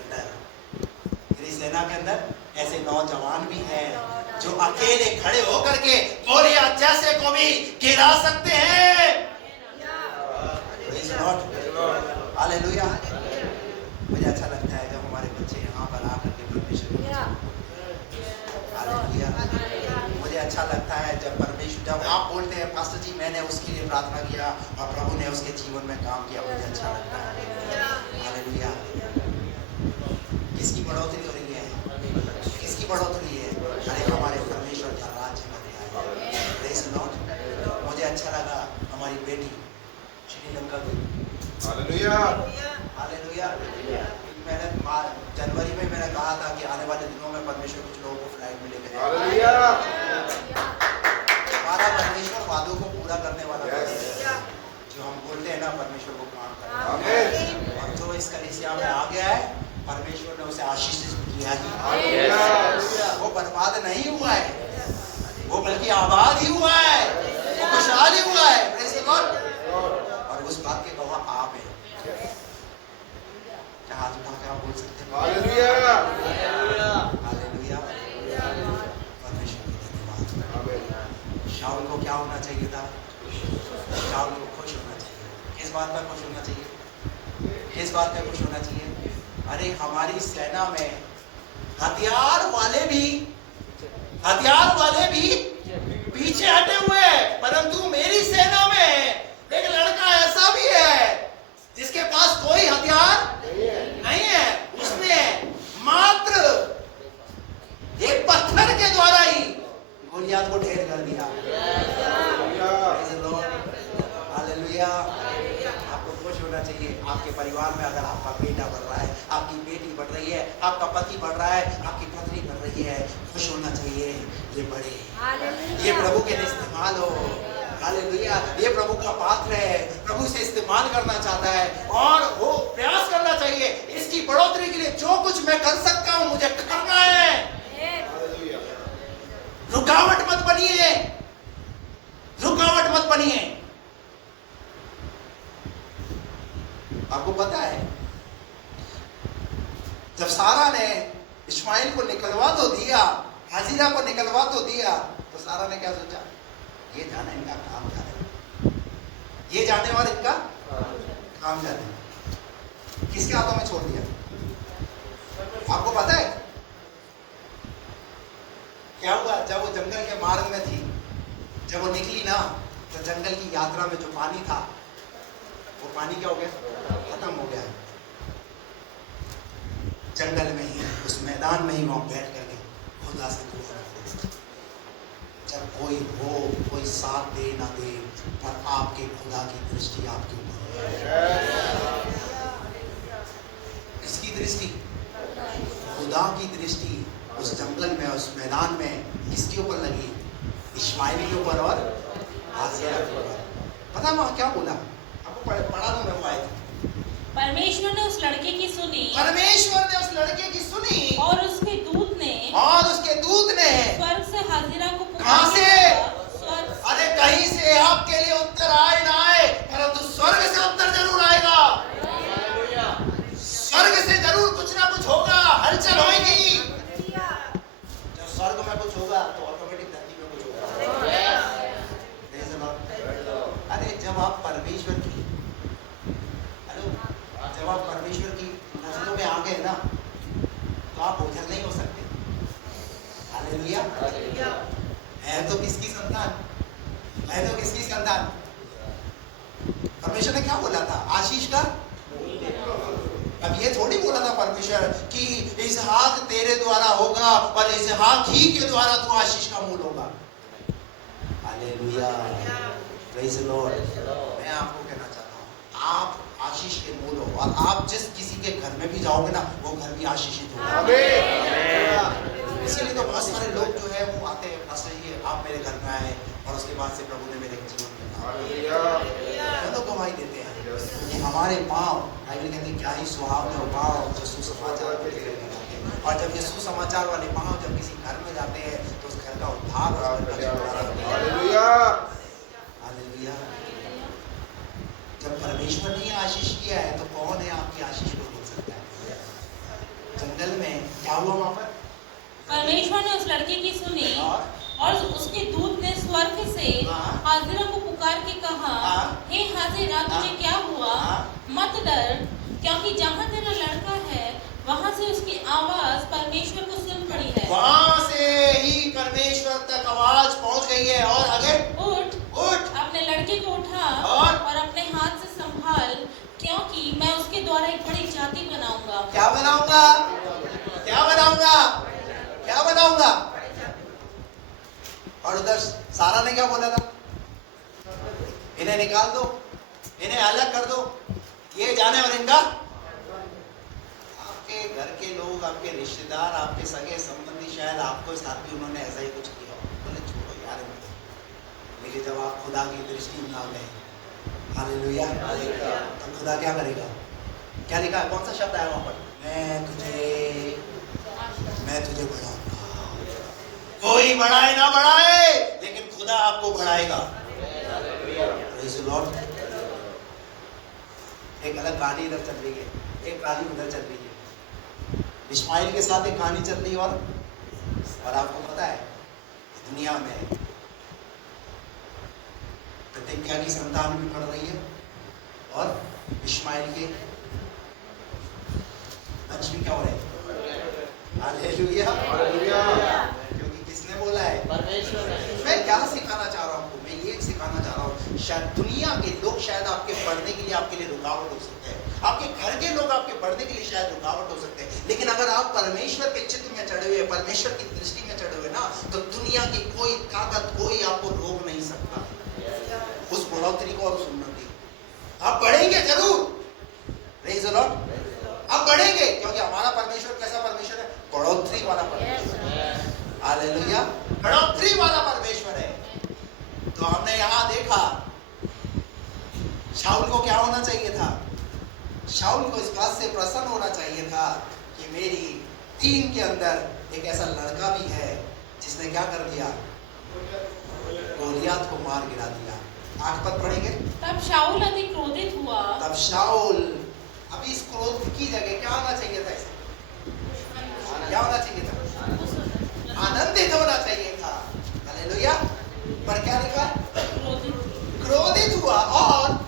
अंदर ऐसे नौजवान भी हैं जो अकेले खड़े होकर के गोलियत जैसे को भी गिरा सकते हैं। हालेलुया। मुझे अच्छा लगता है जब हमारे बच्चे यहाँ पर आकर के परमेश्वर, हालेलुया। मुझे अच्छा लगता है जब परमेश्वर, जब आप बोलते हैं पास्टर जी मैंने उसके लिए प्रार्थना किया और प्रभु ने उसके जीवन में काम किया, मुझे अच्छा लगता है। हालेलुया। किसकी बढ़ोतरी हो रही है? किसकी बढ़ोतरी है? अरे हमारे परमेश्वर का राज्य बन रहा है। Praise the Lord. मुझे अच्छा लगा हमारी बेटी श्रीलंका गई। हालेलुया। हालेलुया। मैंने जनवरी में मैंने कहा था कि आने वाले दिनों में परमेश्वर कुछ लोगों को फ्लाइट में लेकर जाएगा। हालेलुया। हमारा परमेश्वर वादों को पूरा करने वाला है। जो हम बोलते हैं ना, परमेश्वर को काम करता है। आमीन। और जो इस कलीसिया में आ गया है, परमेश्वर ने उसे आशीषित किया है। हालेलुया। वो बर्बाद नहीं हुआ है, वो बल्कि आबाद ही हुआ है, वो खुशहाल ही हुआ है। Praise the Lord. और उस बात के गवाह आप हैं। क्या हाथ उठा के आप बोल सकते हैं? हालेलुया। हालेलुया। परमेश्वर की धन्यवाद। आमीन। शाऊल को क्या होना चाहिए था? शाऊल को खुश होना चाहिए। किस बात पर खुश होना चाहिए? किस बात पर खुश होना चाहिए? अरे हमारी सेना में हथियार वाले भी पीछे हटे हुए हैं, परंतु मेरी सेना में एक लड़का ऐसा भी है जिसके पास कोई हथियार नहीं है। उसने मात्र एक पत्थर के द्वारा ही गोलियत को ढेर कर दिया। हालेलुया। आपको खुश होना चाहिए। आपके परिवार में अगर आपका बेटा बढ़ रहा है, आपकी बेटी बढ़ रही है, आपका पति बढ़ रहा है, आपकी पत्नी बढ़ रही है, खुश होना चाहिए। ये बढ़े, ये प्रभु के लिए इस्तेमाल हो। हालेलुया। ये प्रभु का पात्र है, प्रभु से इस्तेमाल करना चाहता है, और वो प्रयास करना चाहिए इसकी बढ़ोतरी के लिए। जो कुछ मैं कर सकता हूँ मुझे करना है। रुकावट मत बनिए, रुकावट मत बनिए। आपको पता है जब सारा ने इस्माइल को निकलवा तो दिया, हाजिरा को निकलवा तो दिया, तो सारा ने क्या सोचा? ये जाने इनका काम जाने, ये जाने और इनका काम जाने। किसके हाथों में छोड़ दिया? आपको पता है क्या हुआ? जब वो जंगल के मार्ग में थी, जब वो निकली ना, तो जंगल की यात्रा में जो पानी था, वो पानी क्या हो गया? खत्म हो गया। जंगल में ही, उस मैदान में ही वहां बैठ करके खुदा से दुआ करते। जब कोई हो, कोई साथ दे ना दे, पर आपके खुदा की दृष्टि आपके ऊपर है। किसकी दृष्टि? खुदा की दृष्टि उस जंगल में, उस मैदान में किसके ऊपर लगी? इस्माइल के ऊपर और हाजिरा के ऊपर। पता है क्या बोला? आपको पढ़ा दूं मैं वो आयत। परमेश्वर ने उस लड़के की सुनी, परमेश्वर ने उस लड़के की सुनी, और उसके दूत ने स्वर्ग से हाजिरा को कहां से? स्वर्ग। अरे कहीं से आपके लिए उत्तर आए ना आए, परंतु स्वर्ग से उत्तर जरूर आएगा। स्वर्ग से जरूर कुछ ना कुछ होगा, हलचल होगी। जब स्वर्ग में कुछ होगा तो ऑटोमेटिक धरती में कुछ होगा। अरे जब आप परमेश्वर की नजरों में आ गए ना, तो आप ओझल नहीं हो सकते। हालेलुया। है तो किसकी संतान? है तो किसकी संतान? परमेश्वर ने क्या बोला था? आशीष का। अब ये थोड़ी बोला था परमेश्वर कि इसहाक तेरे द्वारा होगा और इसहाक ही के द्वारा तू आशीष का मूल होगा। Hallelujah, praise the Lord. मैं आपको कहना चाहता हूँ, आप आशीष के मूल हो, और आप जिस किसी के घर में भी जाओगे ना, वो घर भी आशीषित होगा। इसीलिए तो बहुत सारे लोग जो है वो आते हैं, पास्टर जी आप मेरे घर में आए, और उसके बाद से प्रभु ने मेरे जीवन में तो गवाही देते हैं कि हमारे पाँव, बाइबल कहते हैं क्या ही सुहावने हो पाँव जो सुसमाचार को लेकर के जाते हैं। और जब ये सुसमाचार वाले पाँव जब किसी घर में जाते हैं तो उस घर का उद्धार और हालेलुया। हालेलुया। जब परमेश्वर ने आशीष किया है तो कौन है आपकी आशीष को रोक सकता है? जंगल में क्या हुआ वहां पर? परमेश्वर ने उस लड़के की सुनी और उसके दूत ने स्वर्ग से हाजिरा को पुकार के कहा, हे हाजिरा, तुझे क्या हुआ? मत डर, क्योंकि जहाँ तेरा लड़का है वहाँ से उसकी आवाज परमेश्वर को सुन पड़ी है। वहाँ से ही परमेश्वर तक आवाज पहुँच गई है। और आगे उठ, अपने लड़के को उठा और अपने हाथ से संभाल, क्योंकि मैं उसके द्वारा एक बड़ी जाति बनाऊंगा। क्या बनाऊंगा? क्या बनाऊंगा? क्या बनाऊंगा? और उधर सारा ने क्या बोला था? इन्हें निकाल दो, इन्हें अलग कर दो, ये जाने और इनका। आपके घर के लोग, आपके रिश्तेदार, आपके सगे संबंधी शायद आपको साथ भी उन्होंने ऐसा ही कुछ किया, बोले छोड़ो यार इनको। लेकिन जब आप खुदा की दृष्टि में आ गए, हालेलुया, तो खुदा क्या करेगा? क्या लिखा है? कौन सा शब्द आया वहां पर? मैं तुझे बढ़ाऊंगा। कोई बढ़ाए ना बढ़ाए, लेकिन खुदा आपको बढ़ाएगा। Praise the Lord. एक अलग कहानी इधर चल रही है, एक कहानी उधर चल रही है। इस्माइल के साथ एक कहानी चल रही है, और आपको पता है दुनिया में प्रतिज्ञा की संतान भी पढ़ रही है, और इस्माइल के वंश भी क्या हो रहे हैं? हालेलुया। क्योंकि किसने बोला है? परमेश्वर ने। मैं क्या सिखाना चाह रहा हूँ आपको? मैं ये सिखाना चाह रहा हूँ, शायद दुनिया के लोग शायद आपके बढ़ने के लिए आपके लिए रुकावट हो सकते हैं, आपके घर के लोग आपके बढ़ने के लिए शायद रुकावट हो सकते हैं, लेकिन अगर आप परमेश्वर के चित्र में चढ़े हुए, परमेश्वर की दृष्टि में चढ़े हुए ना, तो दुनिया की कोई ताकत, कोई आपको रोक नहीं सकता उस बढ़ोतरी को और उस उन्नति। आप बढ़ेंगे जरूर, प्रेज़ द लॉर्ड। आप बढ़ेंगे, क्योंकि हमारा परमेश्वर कैसा परमेश्वर है? बढ़ोतरी वाला परमेश्वर है। हालेलुया, बढ़ोतरी वाला परमेश्वर है। तो हमने यहाँ देखा शाऊल को क्या होना चाहिए था? शाऊल को इस बात से प्रसन्न होना चाहिए था कि मेरी टीम के अंदर एक ऐसा लड़का भी है जिसने क्या कर दिया? गोलियत को मार गिरा दिया। 8 पद पढ़ेंगे। तब शाऊल अधिक क्रोधित हुआ। तब शाऊल, अभी इस क्रोध की जगह क्या होना चाहिए था? इसे क्या होना चाहिए था? आनंदित होना चाहिए था। हालेलुया। पर क्या लिखा? क्रोधित हुआ,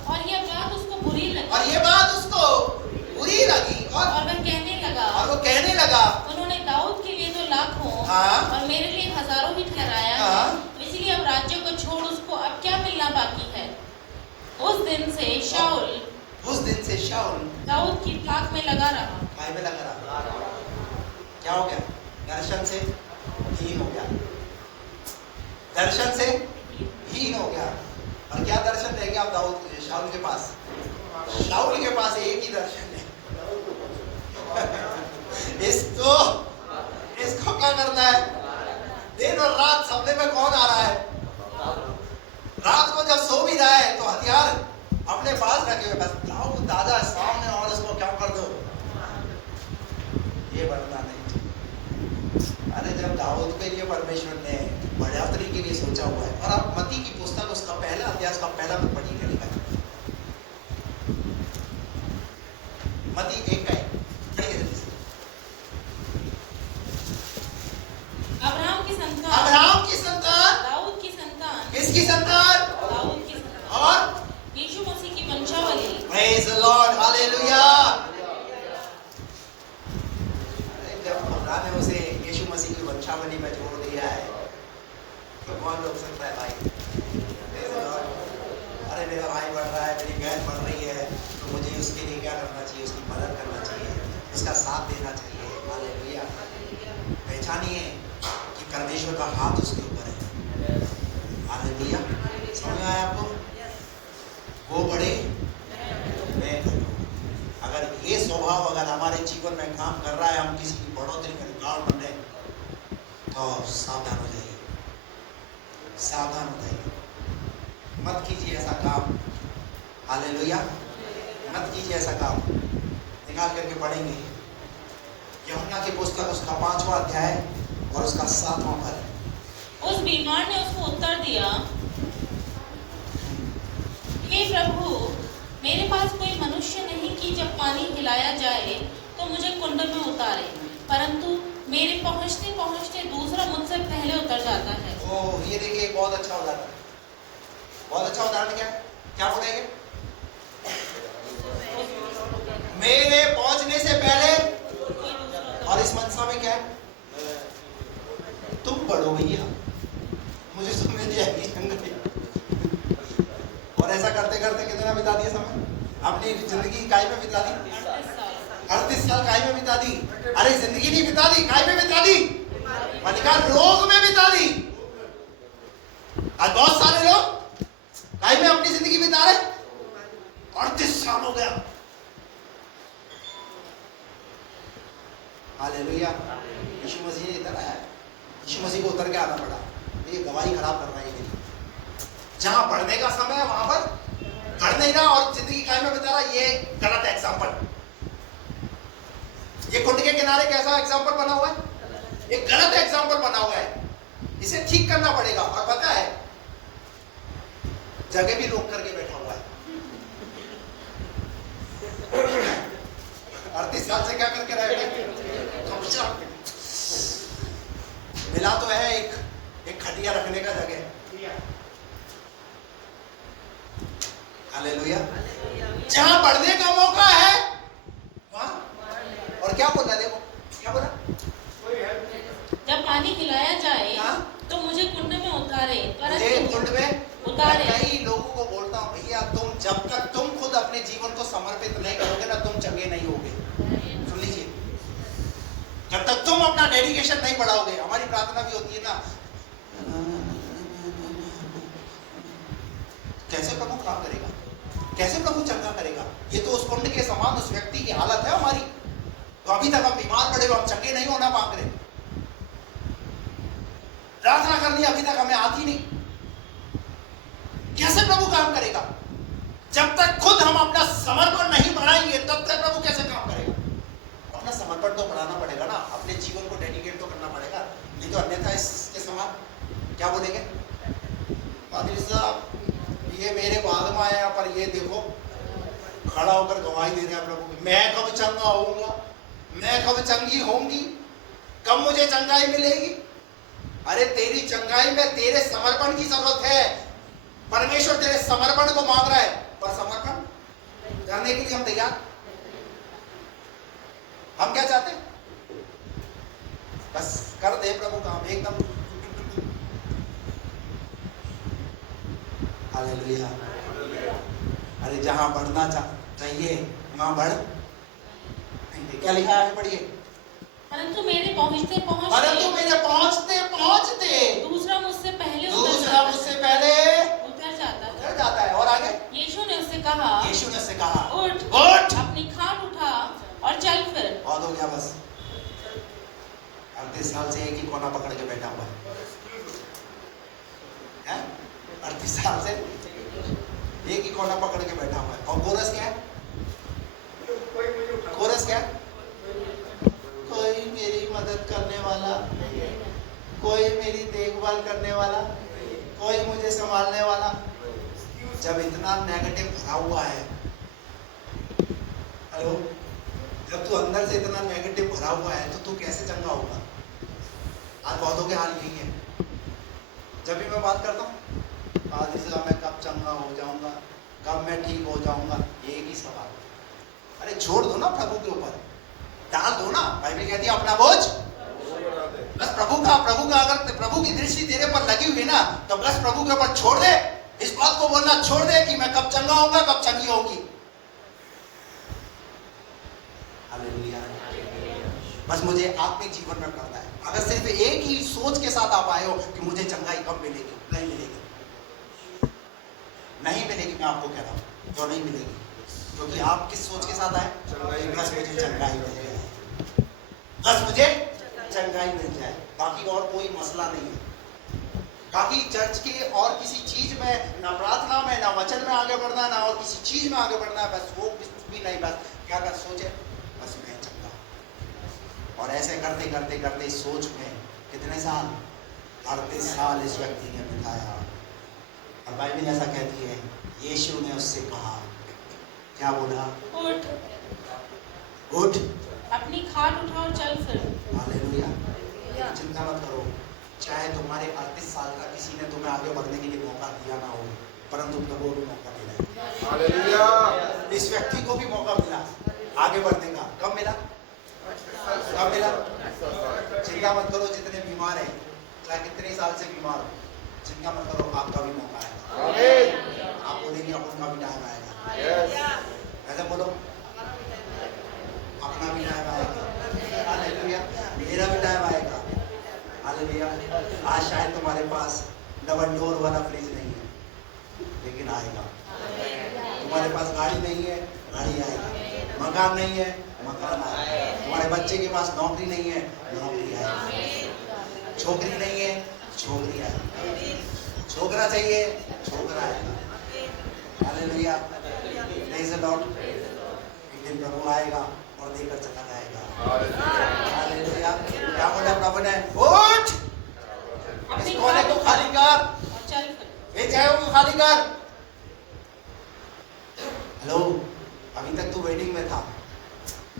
और ये बात उसको बुरी लगी। और ये बात उसको बुरी लगी, और वह कहने लगा, उन्होंने दाऊद के लिए तो लाखों और मेरे लिए हजारों ही ठहराया है, इसलिए अब राज्य को छोड़ उसको अब क्या मिलना बाकी है। उस दिन से शाऊल दाऊद की ताक में लगा रहा। काय में लगा रहा? क्या हो गया? दर्शन से हीन हो गया, दर्शन से हीन हो गया। और क्या दर्शन रह गया दाऊद शाऊल के पास? शाऊल के पास एक ही दर्शन है। इसको क्या करना है? दिन और रात सपने में कौन आ रहा है? रात को जब सो भी रहा है तो हथियार अपने पास रखे हुए, बस दाऊद दादा सामने और इसको क्या कर दो। ये बढ़ना नहीं। अरे जब दाऊद के लिए परमेश्वर ने बढ़ोतरी के लिए सोचा हुआ है, और आप मत्ती की पुस्तक उसका पहला अध्याय का पहला पद पढ़िए, लिखा है मत्ती 1 का पढ़िए। अब्राहम की संतान दाऊद की संतान। किसकी संतान? दाऊद की संतान। और यीशु मसीह की वंशावली। Praise the Lord, hallelujah. जब खुदा ने उसे यीशु मसीह की वंशावली में जोड़ दिया है तो कौन रोक सकता है भाई? Praise the Lord. अरे मेरा भाई बढ़ रहा है, मेरी बहन बढ़ रही है, तो मुझे उसके लिए क्या करना चाहिए? उसकी मदद करना चाहिए, उसका साथ देना चाहिए। हालेलुया। पहचानिए कि परमेश्वर का हाथ उसके ऊपर है। हालेलुया। समझ में आया आपको? वो बड़े मैं घटू। अगर ये स्वभाव अगर हमारे जीवन में काम कर रहा है, हम किसी की बढ़ोतरी में रुकावट बन रहे, तो सावधान हो जाइए, सावधान हो जाइए। मत कीजिए ऐसा काम। हालेलुया। मत कीजिए ऐसा काम। निकाल करके पढ़ेंगे यूहन्ना की पुस्तक उसका 5वां अध्याय और उसका 7वां पद। उस बीमार ने उसको उत्तर दिया, हे प्रभु, मेरे पास कोई मनुष्य नहीं कि जब पानी हिलाया जाए तो मुझे कुंड में उतारे, परंतु मेरे पहुंचते पहुंचते दूसरा मुझसे पहले उतर जाता है। ओ ये देखिए बहुत अच्छा उदाहरण। बहुत अच्छा उदाहरण क्या है? क्या बोलेंगे? मेरे पहुंचने से पहले। और इस मनसा में क्या है? तुम बढ़ो भैया, मुझे समझ नहीं आएगी। और ऐसा करते करते कितना बिता दिया समय? अपनी जिंदगी काय में बिता दी? 38 साल काय में बिता दी? अरे जिंदगी नहीं बिता दी, काय में बिता दी? अधिकार रोग में बिता दी। आज बहुत सारे लोग काय में अपनी जिंदगी बिता रहे। 38 साल हो गया। हालेलुया। यीशु मसीह इधर आया, यीशु मसीह को उतर के आना पड़ा। ये गवाही खराब कर रहा है। जहां बढ़ने का समय है वहां पर बढ़ नहीं रहा और जिंदगी काय में बिता रहा। ये गलत एग्जाम्पल। ये कुंड के किनारे कैसा एग्जाम्पल बना हुआ है? एक गलत एग्जाम्पल बना हुआ है। इसे ठीक करना पड़ेगा। और पता है जगह भी रोक करके बैठा हुआ है। 38 साल से क्या करके रहे? मिला तो है एक खटिया रखने का जगह। हालेलुया। जहां बढ़ने का मौका है वहां। और क्या बोला? देखो क्या बोला? जब पानी हिलाया जाए हाँ? तो मुझे कुंड में उतारे, मुझे कुंड में उतारे। कई लोगों को बोलता हूं भैया, तुम जब तक तुम खुद अपने जीवन को समर्पित नहीं करोगे ना, तुम चंगे नहीं होगे। सुन लीजिए, जब तक तुम अपना डेडिकेशन नहीं बढ़ाओगे। हमारी प्रार्थना भी होती है ना, कैसे प्रभु काम करेगा, कैसे प्रभु चंगा करेगा? ये तो उस कुंड के समान उस व्यक्ति की हालत है हमारी। तो अभी तक हम बीमार पड़े हो, हम चंगे नहीं होना मांग रहे। प्रार्थना करनी अभी तक हमें आती नहीं। कैसे प्रभु काम करेगा? जब तक खुद हम अपना समर्पण नहीं बढ़ाएंगे तब तक प्रभु कैसे काम करेगा? अपना समर्पण तो बढ़ाना पड़ेगा ना, अपने जीवन को डेडिकेट तो करना पड़ेगा, नहीं तो अन्यथा इसके समान क्या बोलेंगे? पादरी साहब ये मेरे बाद में आया, पर ये देखो खड़ा होकर गवाही दे रहा है प्रभु, मैं कब चंगा होऊंगा, मैं कब चंगी होंगी, कब मुझे चंगाई मिलेगी? अरे तेरी चंगाई में तेरे समर्पण की जरूरत है। परमेश्वर तेरे समर्पण को मांग रहा है, पर समर्पण करने के लिए हम तैयार? हम क्या चाहते हैं? बस कर दे प्रभु काम एकदम। हालेलुया। अरे जहां बढ़ना चाहिए वहां बढ़। क्या लिखा है? पढ़िए। परंतु मेरे पहुंचते पहुंचते दूसरा मुझसे पहले उतर जाता है। और आगे यीशु ने उससे कहा, उठ अपनी खाट उठा और चल फिर। बहुत हो गया बस। 38 साल से एक ही कोना पकड़ के बैठा हुआ है। 38 साल से एक ही कोना पकड़ के बैठा हुआ है। और कोरस क्या है? कोई मेरी मदद करने वाला, कोई मेरी देखभाल करने वाला, कोई मुझे संभालने वाला। जब इतना नेगेटिव भरा हुआ है, हेलो, जब तू अंदर से इतना नेगेटिव भरा हुआ है तो तू कैसे चंगा होगा? आज बहुतों के हाल यही है। जब भी मैं बात करता हूँ, आज इसका मैं कब चंगा हो जाऊंगा, कब मैं ठीक हो जाऊंगा, एक ही सवाल। अरे छोड़ दो ना प्रभु के ऊपर, डाल दो ना। बाइबल कहती है अपना बोझ बस प्रभु का अगर प्रभु की दृष्टि तेरे पर लगी हुई ना, तो बस प्रभु के ऊपर छोड़ दे। इस बात को बोलना छोड़ दे कि मैं कब चंगा होऊंगा, कब चंगी होगी। हालेलुया। बस मुझे आत्मिक जीवन में करना है। अगर सिर्फ एक ही सोच के साथ आप आए हो कि मुझे चंगाई कब मिलेगी, नहीं मिलेगी। नहीं मिलेगी, मैं आपको कह रहा हूँ, जो नहीं मिलेगी, क्योंकि आप किस सोच के साथ आए? बस मुझे चंगाई मिल जाए, बस मुझे चंगाई मिल जाए, बाकी और कोई मसला नहीं है। बाकी चर्च के और किसी चीज में, ना प्रार्थना में, ना वचन में आगे बढ़ना, ना और किसी चीज में आगे बढ़ना है, बस वो कुछ भी नहीं, बस क्या कर सोचे, बस मैं चंगा। और ऐसे करते करते करते इस सोच में कितने साल, 38 साल इस व्यक्ति ने बिताया। और बाइबल ऐसा कहती है, यीशु ने उससे कहा, क्या बोला? उठ, उठ, अपनी खाट उठा और चल फिर। हालेलुया। चिंता मत करो, चाहे तुम्हारे 38 साल का किसी ने तुम्हें आगे बढ़ने के लिए मौका दिया ना हो, परंतु प्रभु भी मौका दे रहा है। हालेलुया। इस व्यक्ति को भी मौका मिला आगे बढ़ने का। कब मिला? कब मिला? चिंता मत करो, जितने बीमार हैं, चाहे कितने साल से बीमार हो, चिंता मत करो, आपका भी मौका आएगा। आमीन। आप बोलेंगे अपना भी टाइम आएगा। यस। ऐसा बोलो, अपना भी टाइम आएगा। हालेलुया। मेरा भी टाइम आएगा। हालेलुया। आज शायद तुम्हारे पास डबल डोर वाला फ्रिज नहीं है, लेकिन आएगा। तुम्हारे पास गाड़ी नहीं है, गाड़ी आएगी। मकान नहीं है, मकान आएगा। तुम्हारे बच्चे के पास नौकरी नहीं है, नौकरी आएगी। छोकरी नहीं है, छोकरी आएगी। छोकरा चाहिए, छोकरा आएगा। हालेलुया। Praise the Lord. एक दिन प्रभु आएगा और देकर चला जाएगा। हालेलुया। क्या बोला प्रभु ने? उठ, इस कोने को खाली कर और चल फिर। ये जगह को खाली कर। हेलो, अभी तक तू वेटिंग में था,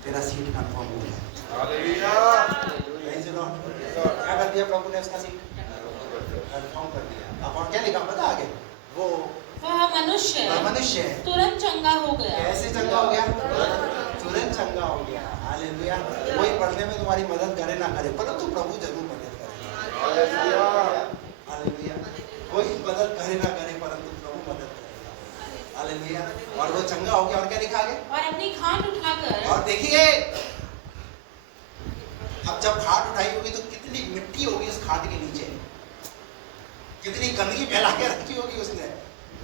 तेरा सीट कंफर्म हो गया। हालेलुया। Praise the Lord. क्या कर दिया प्रभु ने? उसका सीट कंफर्म कर दिया। अब और क्या लिखा पता आगे? वो वह मनुष्य है, तुरंत चंगा हो गया। कैसे चंगा हो गया? तुरंत चंगा हो गया। हालेलुया। कोई पढ़ने में तुम्हारी मदद करे ना करे, परंतु प्रभु जरूर मदद करेगा। हालेलुया। हालेलुया। कोई मदद करे ना करे, परंतु प्रभु मदद करेगा। हालेलुया। और वो चंगा हो गया। और क्या लिखा आगे? और अपनी खाट उठाकर। और देखिए, अब जब खाट उठाई होगी तो कितनी मिट्टी होगी उस खाट के नीचे, कितनी गंदगी फैला के रखी होगी उसने।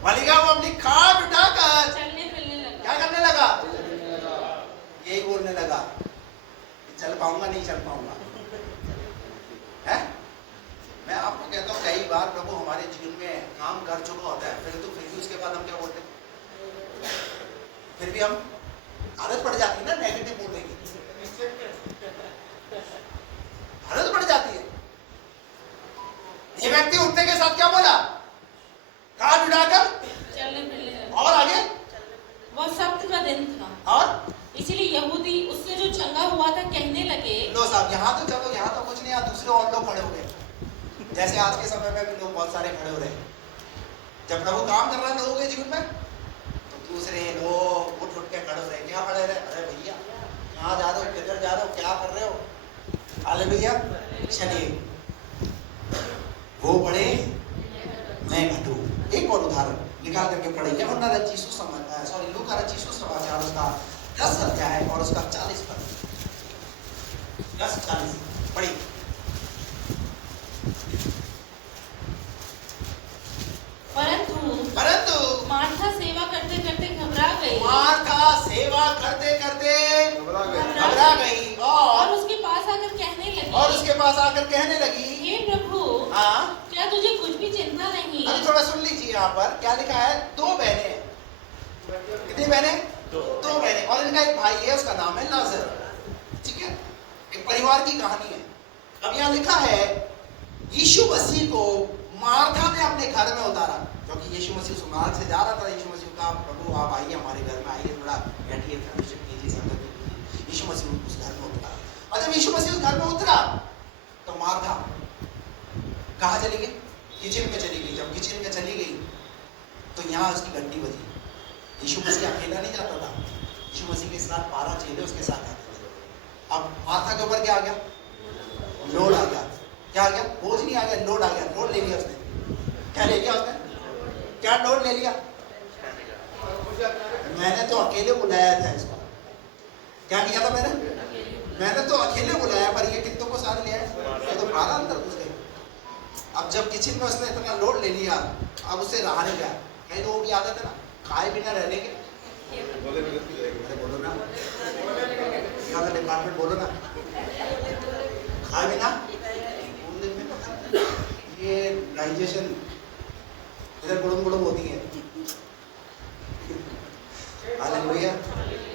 मालिका वो अपनी खाट उठाकर चलने फिरने लगा। क्या करने लगा? यही बोलने लगा, चल पाऊंगा नहीं चल पाऊंगा। है? मैं आपको कहता हूँ, कई बार प्रभु हमारे जीवन में काम कर चुका होता है, फिर भी उसके बाद हम क्या बोलते हैं? फिर भी हम आदत पड़ जाती है ना नेगेटिव बोलने की, आदत पड़ जाती है। ये व्यक्ति उठने के साथ क्या बोला? काट उठाकर चलने फिरने लगा। और आगे वह सब्त का दिन था, और इसीलिए यहूदी उससे जो चंगा हुआ था कहने लगे। लो साहब, यहाँ तो चलो, यहाँ तो कुछ नहीं, यहाँ दूसरे और लोग खड़े हो गए। जैसे आज के समय में भी लोग बहुत सारे खड़े हो रहे हैं। जब प्रभु काम कर रहा है लोगों के जीवन में, तो दूसरे लोग उठ उठ के खड़े हो रहे हैं। क्या खड़े रहे? अरे भैया कहाँ जा रहे हो, किधर जा रहे हो, क्या कर रहे हो? हालेलुया। चलिए, वो बढ़े मैं घटूं। एक और उदाहरण निकाल करके पढ़े, यूहन्ना रचित सुसमाचार, सॉरी लूका रचित सुसमाचार, उसका 10 अध्याय और उसका 40 पद। 10:40 पढ़ी। परंतु मार्था सेवा करते करते घबरा गई। मार्था सेवा करते करते घबरा गई। घबरा गई और उसके पास आकर कहने लगी, हे प्रभु, हाँ, क्या तुझे कुछ भी चिंता नहीं? अभी थोड़ा सुन लीजिए। यहाँ पर क्या लिखा है? 2 बहनें। कितनी बहनें? 2 बहनें। और इनका एक भाई है, उसका नाम है लाजर। ठीक है, एक परिवार की कहानी है। अब यहाँ लिखा है, यीशु मसीह को मार्था ने अपने घर में उतारा, क्योंकि यीशु मसीह उस मार्ग से जा रहा था। यीशु मसीह का, प्रभु आप आइए हमारे घर में, आइए थोड़ा बैठिए, फेलोशिप कीजिए, संगत कीजिए। यीशु मसीह उस घर में उतरा। और जब यीशु मसीह उस घर में उतरा तो मार्था कहाँ चली गई? किचन में चली गई। जब किचन में चली गई तो यहाँ उसकी घंटी बजी। यीशु मसीह अकेला नहीं जाता था, यीशु मसीह के साथ 12 चेले उसके साथ आते थे। अब मार्था के ऊपर क्या आ गया? लोड आ गया। क्या आ गया? बोझ नहीं आ गया, लोड आ गया। लोड ले लिया उसने। क्या ले लिया उसने? क्या लोड ले लिया? मैंने तो अकेले बुलाया था इसको। क्या किया था मैंने तो अकेले बुलाया, पर ये कितनों को साथ लिया है? ये तो 12 अंदर घुस गए। अब जब किचन में उसने इतना लोड ले लिया, अब उसे रहा नहीं गया। कई लोगों की आदत है ना, खाए बिना रह लेंगे। बोले विगत की जाएगी। अरे बोलो ना, यहाँ का डिपार्टमेंट बोलो ना, खाए बिना पूरे दिन में पता ये डाइजेशन इधर गुड़ुम गुड़ुम होती है। हालेलुया,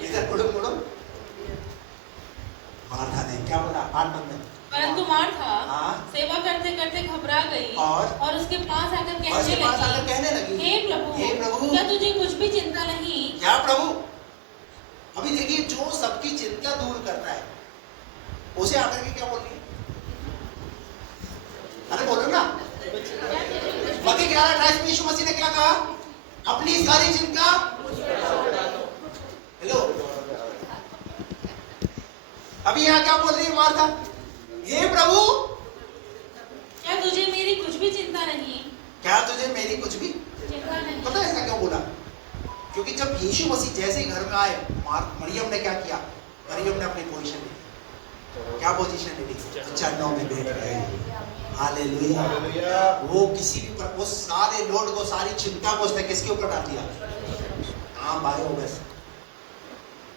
इधर गुड़ुम गुड़ुम। मार्था ने क्या बोला 8 पद में? परंतु मार्था हाँ। सेवा करते करते घबरा गई और उसके पास आकर और उसके पास आकर कहने लगी, हे हे प्रभु, प्रभु, क्या तुझे कुछ भी चिंता नहीं? क्या प्रभु? अभी देखिए, जो सबकी चिंता दूर करता है उसे आकर के क्या बोल रही है? अरे बोलो ना। मत्ती 11:28 में यीशु मसीह ने क्या कहा? अपनी सारी चिंता। हेलो, अभी यहाँ क्या बोल रही है मार्था? हे प्रभु, क्या तुझे मेरी कुछ भी चिंता नहीं? क्या तुझे मेरी कुछ भी? चिंता नहीं। पता है ऐसा क्यों बोला? क्योंकि जब यीशु मसीह जैसे ही घर में आए, मरियम ने क्या किया? मरियम ने अपनी पोजीशन ली। क्या पोजीशन ली? चरणों में बैठ गए। हालेलुया। हालेलुया। वो किसी भी वो सारे लोड को, सारी चिंता को उसने किसके ऊपर डाल दिया? हाँ भाई, हो बस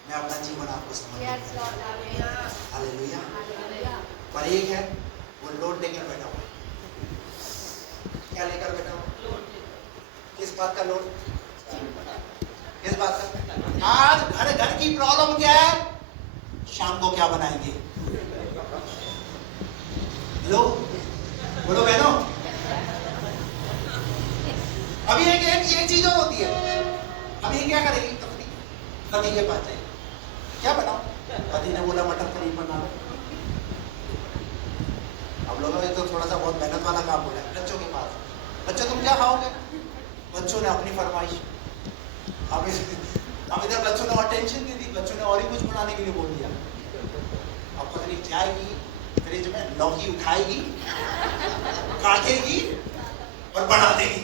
मैं अपना जीवन आपको समझ। हालेलुया। पर एक है, वो लोड लेकर बैठा हुआ। क्या लेकर बैठा हुआ? किस बात का लोड? किस बात का? आज घर घर की प्रॉब्लम क्या है? शाम को क्या बनाएंगे? हेलो, बोलो बहनों। अभी एक चीज और होती है। अभी क्या करेगी पति के पास जाएगी, क्या बनाओ? पति ने बोला मटर पनीर बनाओ। अब लोगों ने तो थोड़ा सा बहुत मेहनत वाला काम बोला है। बच्चों के पास, बच्चों तुम क्या खाओगे? बच्चों ने अपनी फरमाइश। अब इधर बच्चों ने और टेंशन नहीं दी, बच्चों ने और ही कुछ बनाने के लिए बोल दिया। अब पत्नी जाएगी फ्रिज में, लौकी उठाएगी, काटेगी और बना देगी।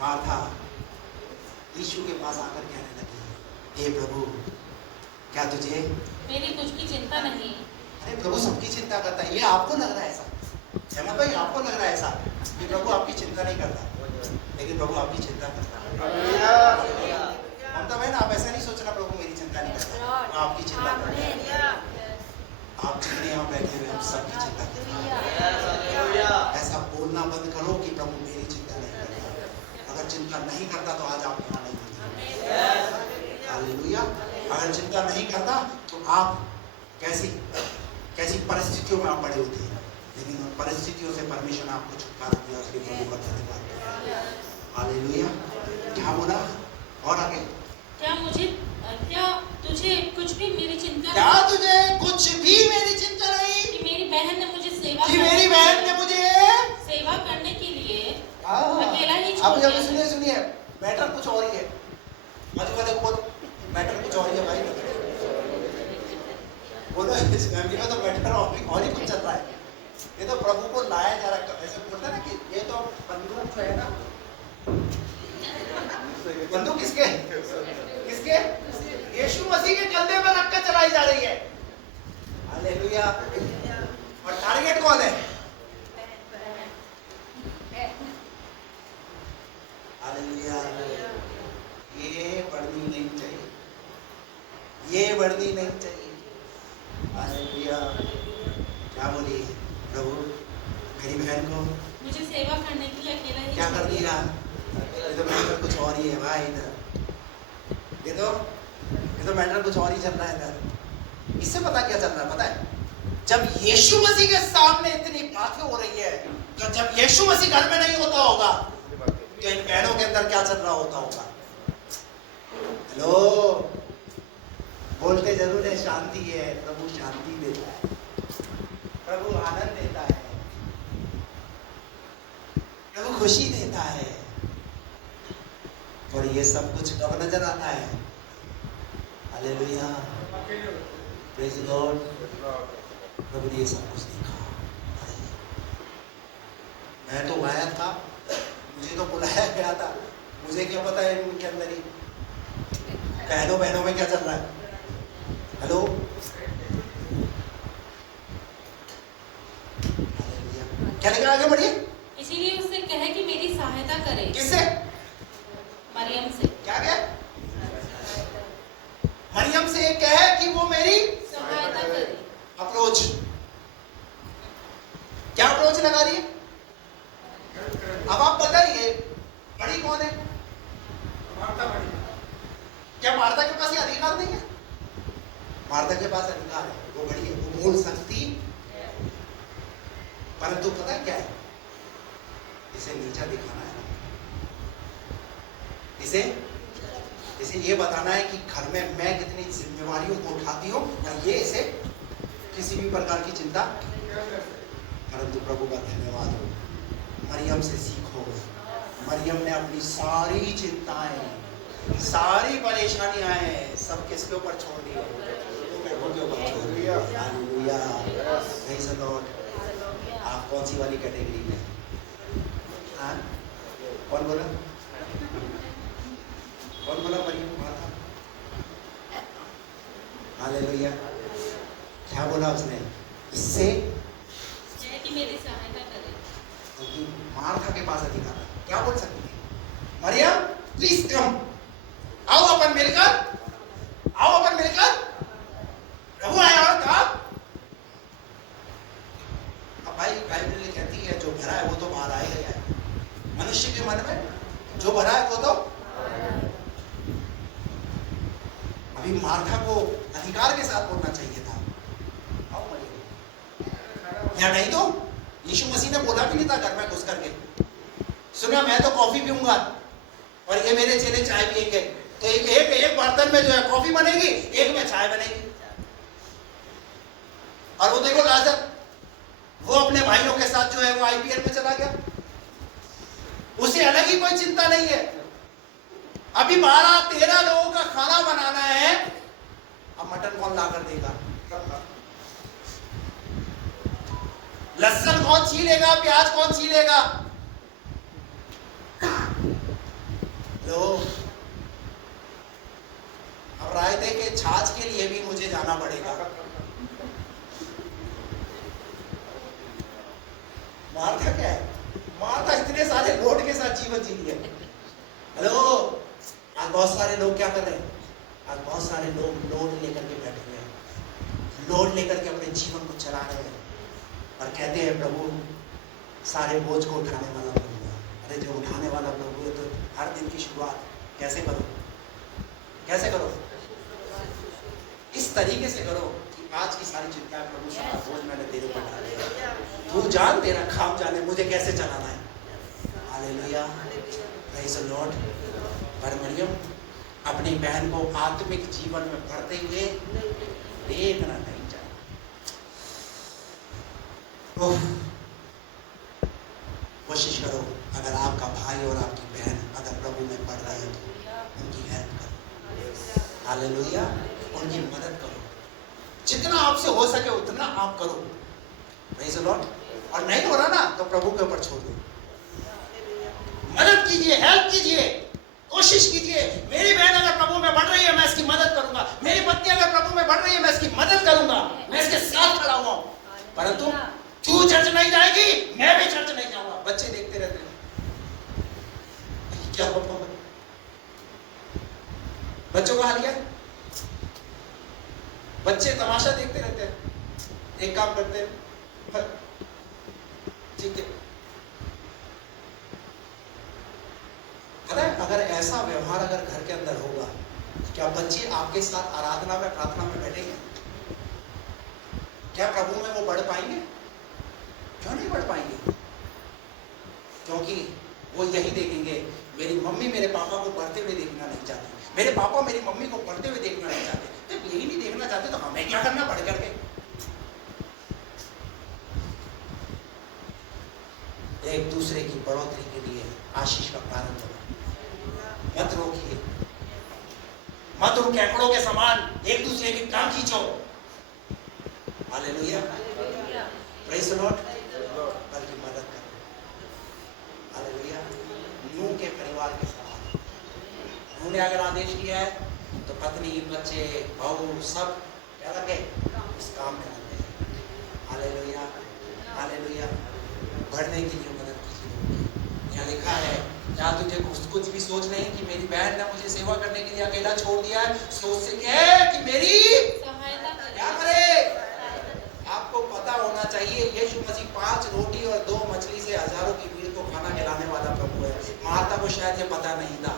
मार्था यीशु के पास आकर कहने लगी, हे प्रभु, क्या तुझे मेरी कुछ की चिंता नहीं? अरे प्रभु सबकी चिंता करता है। ये आपको लग रहा है ऐसा, हेमंत भाई, आपको लग रहा है ऐसा कि प्रभु आपकी चिंता नहीं करता, लेकिन प्रभु आपकी चिंता करता है। ममता बहन, आप ऐसा नहीं सोचना प्रभु मेरी चिंता नहीं करता, वो आपकी चिंता करता है। आप जितने यहाँ बैठे हुए, हम सबकी चिंता करते हैं। ऐसा बोलना बंद करो कि प्रभु मेरी चिंता नहीं करता। अगर चिंता नहीं करता तो आज आप यहाँ नहीं होते। हालेलुया। अगर चिंता नहीं करता तो आप कैसी परिस्थितियों में आप पड़े होते हैं, लेकिन उन परिस्थितियों से परमेश्वर ने आपको छुटकारा दिया, उसके प्रभु का धन्यवाद। हालेलुया। क्या बोला और आगे? क्या तुझे कुछ भी मेरी चिंता क्या तुझे कुछ भी मेरी चिंता नहीं? कि मेरी बहन ने मुझे कि मेरी बहन ने मुझे सेवा करने के लिए अकेला अकेला ही अब छोड़ जब दिया। सुनिए मैटर कुछ और ही है। मधु का देखो, मैटर कुछ और ही है भाई। बोलो, इस फैमिली में तो मैटर और ही कुछ चल रहा है। ये तो प्रभु को लाया जा रहा है। ऐसे बोलता है ना कि ये तो बंदूक है ना। बंदूक किसके? यीशु मसीह के कंधे पर रख कर चलाई जा रही है। हालेलुया। और टारगेट कौन है? हालेलुया। ये बढ़नी नहीं चाहिए, ये बढ़नी नहीं चाहिए। हालेलुया। क्या बोली प्रभु? मेरी बहन को मुझे सेवा करने के लिए अकेला ही क्या छोड़ कर दिया। दिया? ये तो मैटर कुछ और ही है भाई। इधर ये तो मैटर कुछ और ही चल रहा है इधर। इससे पता क्या चल रहा है? पता है, जब यीशु मसीह के सामने इतनी बातें हो रही है, तो जब यीशु मसीह घर में नहीं होता होगा तो इन बहनों के अंदर क्या चल रहा होता होगा? हेलो, बोलते जरूर है शांति है। प्रभु शांति देता है, प्रभु आनंद देता है, प्रभु खुशी देता है। और ये सब कुछ कब नजर आता है? Hallelujah, praise the Lord. प्रभु ने ये सब कुछ देखा। मैं तो गायब था, मुझे तो बुलाया गया था, मुझे क्या पता है उनके अंदर ही बहनों में क्या चल रहा है। हेलो, क्या लिखा आगे बढ़िए? इसीलिए उससे कहे कि मेरी सहायता करे। किससे? मरियम से। क्या क्या? मरियम से कहे कि वो मेरी सहायता करे। अप्रोच, क्या अप्रोच लगा रही है? अब आप बताइए बड़ी कौन है? मार्था बड़ी। क्या मार्था के पास ये अधिकार नहीं है? मार्था के पास अधिकार है, वो बड़ी है, वो बोल सकती, परंतु पता है क्या है? इसे नीचा दिखाना है, इसे ये बताना है कि घर में मैं कितनी जिम्मेवारियों को उठाती हूँ और ये इसे किसी भी प्रकार की चिंता। परंतु प्रभु का धन्यवाद हो, मरियम से सीखो। मरियम ने अपनी सारी चिंताएं, सारी परेशानियां सब किसके ऊपर छोड़ दी? प्रभु के ऊपर छोड़ दी। Hallelujah, praise the Lord. आप कौन सी वाली कैटेगरी में? हाँ, कौन बोला? कौन बोला? मरियम मार्था। हालेलुया, क्या बोला उसने? इससे कि मेरी सहायता करे। क्योंकि मार्था के पास अधिकार है, क्या बोल सकती है? मरियम प्लीज कम, आओ अपन मिलकर, आओ अपन मिलकर। प्रभु आया और कहा, अब भाई बाइबल कहती है जो भरा है वो तो बाहर आएगा ही आएगा। मनुष्य के मन में जो भरा है वो तो। अभी मार्था को अधिकार के साथ बोलना चाहिए था, आओ मरियम, या नहीं तो यीशु मसीह ने बोला भी नहीं था घर में घुस करके, सुना मैं तो कॉफी पीऊंगा और ये मेरे चेले चाय पिएंगे, तो एक बर्तन में जो है कॉफी बनेगी, एक में चाय बनेगी। और वो देखो लाजर, वो अपने भाइयों के साथ जो है वो आईपीएल में चला गया, उसे अलग ही कोई चिंता नहीं है। अभी 12-13 लोगों का खाना बनाना है, अब मटन कौन ला कर देगा? लहसुन कौन छीलेगा? प्याज कौन छीलेगा? लो, अब रायते के छाछ के लिए भी मुझे जाना पड़ेगा। मार्था क्या है? मार्था इतने सारे लोड के साथ जीवन जी लिया। हेलो, आज बहुत सारे लोग क्या कर रहे हैं? आज बहुत सारे लोग लोड लेकर के बैठे हुए हैं, लोड लेकर के अपने जीवन को चला रहे हैं और कहते हैं प्रभु सारे बोझ को उठाने वाला प्रभु है। अरे जो उठाने वाला प्रभु है तो हर दिन की शुरुआत कैसे करो? कैसे करो? इस तरीके से करो कि आज की सारी चिंताएं प्रभु सारा बोझ मैंने तेरे ऊपर डाल दिया, तू जान, तेरा काम जाने मुझे कैसे चलाना है। Hallelujah, praise the Lord. पर मरियम अपनी बहन को आत्मिक जीवन में बढ़ते हुए देखना नहीं चाहती। कोशिश करो, अगर आपका भाई और आपकी बहन अगर प्रभु में बढ़ रहे हैं तो उनकी हेल्प करो। हालेलुया, उनकी मदद करो, जितना आपसे हो सके उतना आप करो। Praise the Lord. और नहीं हो रहा ना तो प्रभु के ऊपर छोड़ दो, मदद कीजिए, हेल्प कीजिए, कोशिश कीजिए। मेरी बहन अगर प्रभु में बढ़ रही है मैं इसकी मदद करूंगा, मेरी पत्नी अगर प्रभु में बढ़ रही है मैं इसकी मदद करूंगा, मैं इसके साथ खड़ा हुआ हूं। परंतु तू चर्च नहीं जाएगी, मैं भी चर्च नहीं जाऊंगा। बच्चे देखते रहते हैं क्या होता है, बच्चों का हाल क्या है? बच्चे तमाशा देखते रहते हैं, एक काम करते हैं, ठीक है। पता है, अगर ऐसा व्यवहार अगर घर के अंदर होगा, क्या बच्चे आपके साथ आराधना में, प्रार्थना में बैठेंगे? क्या प्रभु में वो बढ़ पाएंगे? क्यों नहीं बढ़ पाएंगे? क्योंकि वो यही देखेंगे, मेरी मम्मी मेरे पापा को बढ़ते हुए देखना नहीं चाहती, मेरे पापा मेरी मम्मी को बढ़ते हुए देखना नहीं चाहते। जब यही नहीं देखना चाहते तो हमें क्या करना बढ़ करके? एक दूसरे की बढ़ोतरी के लिए आशीष का कारण करो, मत रोकिए, मत उन केकड़ों के समान एक दूसरे की टांग खींचो। Hallelujah, praise the Lord. बल्कि मदद करो। हालेलुया, नूह के परिवार के समान उन्होंने अगर आदेश दिया है तो पत्नी, बच्चे, बहू सब क्या लगे इस काम में लगे। Hallelujah, hallelujah. बढ़ने के लिए मदद कीजिए। यहाँ लिखा है, क्या तुझे कुछ भी सोच नहीं कि मेरी बहन ने मुझे सेवा करने के लिए अकेला छोड़ दिया है, सोच से कहे कि मेरी सहायता क्या करे। करे। आपको पता होना चाहिए यीशु मसीह 5 रोटी और 2 मछली से हजारों की भीड़ को खाना खिलाने वाला प्रभु है। मार्था को शायद ये पता नहीं था,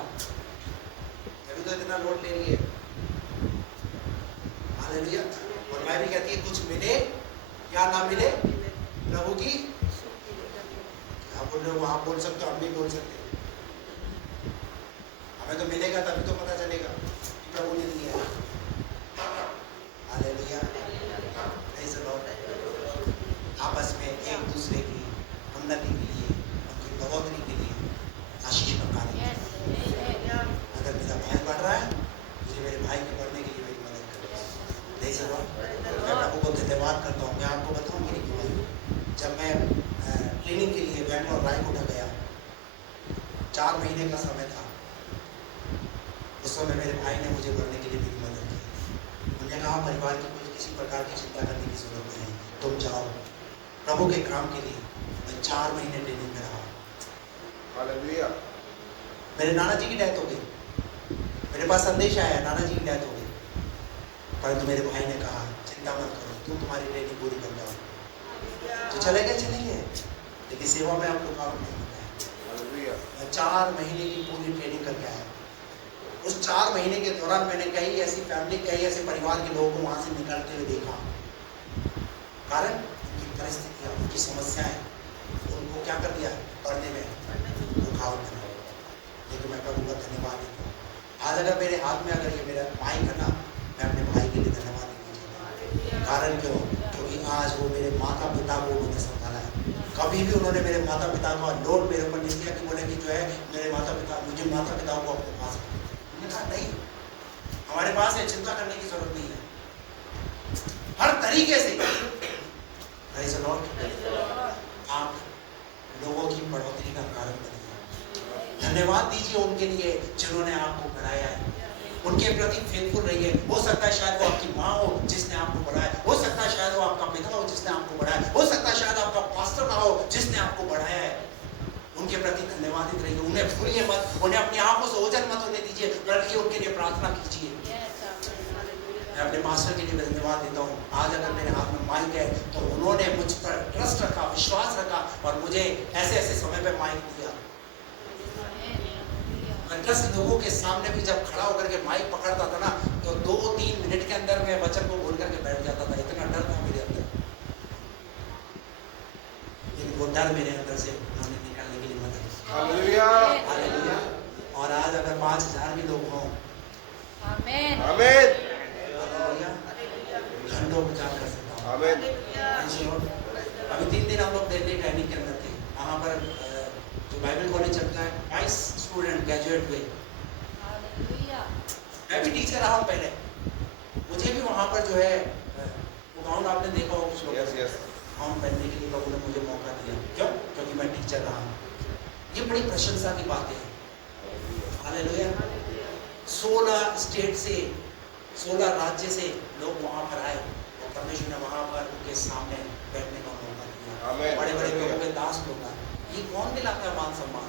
अभी तो इतना लोड ले रही है। हालेलुया। और मैं भी कहती है कुछ मिले या ना मिले, प्रभु की आप बोल रहे हो, आप बोल सकते हो, हम भी बोल सकते हैं। हमें तो मिलेगा तभी तो पता चलेगा कि प्रभु ने दिया है। हालेलुया। Praise the Lord. आपस में एक दूसरे की उन्नति के लिए, उनकी बढ़ोतरी के लिए आशीष का कार्य। अगर मेरा भाई बढ़ रहा है, मुझे मेरे भाई के बढ़ने के लिए मेरी मदद करें। Praise the Lord. मैं प्रभु को धन्यवाद करता हूँ। मैं आपको बताऊँ मेरी गवाही, जब मैं ट्रेनिंग के लिए बैंगलोर रायकोटा गया, 4 महीने का समय था। उस समय मेरे भाई ने मुझे बढ़ने के लिए मेरी मदद की। उन्होंने कहा परिवार की कोई किसी प्रकार की चिंता करने की जरूरत नहीं, तुम जाओ प्रभु के काम के लिए। मैं 4 महीने ट्रेनिंग में रहा। हालेलुया। मेरे नाना जी की डेथ हो गई। मेरे पास संदेश आया नाना जी की डेथ हो गई, परंतु मेरे भाई ने कहा चिंता मत करो, तुम तुम्हारी ट्रेनिंग पूरी कर जाओ। तो चले गए, लेकिन सेवा में आप लोग काम नहीं होता है। मैं 4 महीने की पूरी ट्रेनिंग करके आया। उस 4 महीने के दौरान मैंने कई ऐसी फैमिली, कई ऐसे परिवार के लोगों को वहां से निकलते हुए देखा। कारण उनकी परिस्थितियां, उनकी समस्याएं उनको क्या कर दिया, पढ़ने में रुकावट बना। लेकिन मैं प्रभु का धन्यवाद देता हूँ। आज अगर मेरे हाथ में अगर ये मेरा माइक है ना, मैं अपने भाई के लिए धन्यवाद देना चाहता हूँ। कारण क्यों? क्योंकि आज वो मेरे माता पिता को उन्होंने संभाला है। कभी भी उन्होंने मेरे माता पिता का लोड मेरे ऊपर नहीं दिया कि बोले कि जो है मेरे माता पिता, मुझे माता पिता को अपने पास। उन्होंने कहा नहीं, हमारे पास है, चिंता करने की जरूरत नहीं है। हर तरीके से प्रेज़ द लॉर्ड आप लोगों की बढ़ोतरी का कारण बनिए। धन्यवाद दीजिए उनके लिए जिन्होंने आपको बढ़ाया है। उनके प्रति फेथफुल रहिए। हो सकता है शायद वो आपकी माँ हो जिसने आपको बढ़ाया, हो सकता है शायद वो आपका पिता हो जिसने आपको बढ़ाया, हो सकता है शायद आपका पास्टर रहा हो जिसने आपको बढ़ाया है। उनके प्रति धन्यवादित रहिए, उन्हें भूलिए मत, उन्हें अपनी आंखों से ओझल मत होने दीजिए, बल्कि उनके लिए प्रार्थना कीजिए। मैं अपने मास्टर के लिए धन्यवाद देता हूँ। आज अगर मेरे हाथ में माइक है तो उन्होंने मुझ पर ट्रस्ट रखा, विश्वास रखा और मुझे ऐसे ऐसे समय पे माइक दिया। मैं 10 लोगों के सामने भी जब खड़ा होकर के माइक पकड़ता था ना, तो 2-3 मिनट के अंदर मैं वचन को बोल करके बैठ जाता था। इतना डर था मेरे अंदर, लेकिन वो डर मेरे अंदर से उन्होंने निकालने के लिए मदद की। हालेलुया। हालेलुया। और आज अगर 5000 भी लोग हों, आमेन। आमीन। हालेलुया, घंटों विचार कर सकता हूँ। आमीन। अभी 3 दिन हम लोग दिल्ली ट्रेनिंग के अंदर थे। वहाँ पर जो बाइबल कॉलेज चलता है, 22 स्टूडेंट ग्रेजुएट हुए। मैं भी टीचर रहा हूँ पहले, मुझे भी वहाँ पर जो है वो गाउन आपने देखा हो कुछ लोग, गाउन पहनने के लिए लोगों ने मुझे मौका दिया। क्यों? क्योंकि मैं टीचर रहा हूँ। ये बड़ी प्रशंसा की बात है। हालेलुया। 16 स्टेट से, 16 राज्य से लोग वहाँ पर आए और परमेश्वर ने वहाँ पर उनके सामने बैठने का मौका दिया। बड़े बड़े लोगों के दास लोग आए। ये कौन दिलाता है मान सम्मान?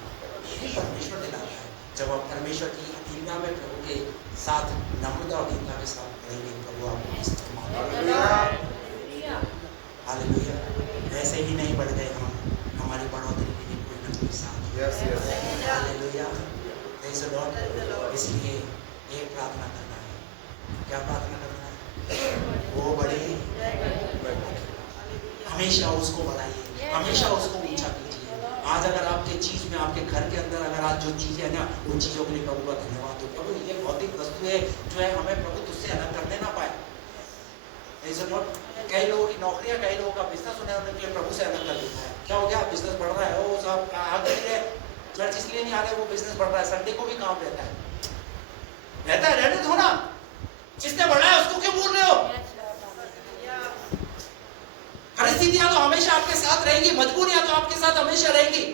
ये परमेश्वर दिलाता है। जब आप परमेश्वर की अधीनता में प्रभु के साथ नम्रता और दीनता के साथ रहेंगे, प्रभु आपको सम्मान। हालेलुया। ऐसे ही नहीं बढ़ गए हम, हमारी बढ़ोतरी के लिए कोई ना कोई साथ। हालेलुया। Praise the Lord. इसलिए एक प्रार्थना करना है। क्या प्रार्थना करना है? वो बढ़े, हमेशा उसको बढ़ाइए, हमेशा उसको ऊंचा कीजिए। आज अगर आपके चीज में, आपके घर के अंदर अगर आज जो चीजें है ना, उन चीजों के लिए प्रभु का धन्यवाद दो। प्रभु ये भौतिक वस्तु है जो है, हमें प्रभु तुझसे अलग करने ना पाए। Praise the Lord. कई लोगों की नौकरियां, कई लोगों का बिजनेस होने उनके लिए प्रभु से अलग कर देता है। क्या हो गया? बिजनेस बढ़ रहा है, वो सब आगे चर्च इसलिए नहीं आ रहे, वो बिजनेस बढ़ रहा है, संडे को भी काम रहता है, रहने दो ना। जिसने बढ़ा है उसको क्यों बोल रहे हो? परिस्थितियां तो हमेशा आपके साथ रहेंगी, मजबूरियां तो आपके साथ हमेशा रहेंगी,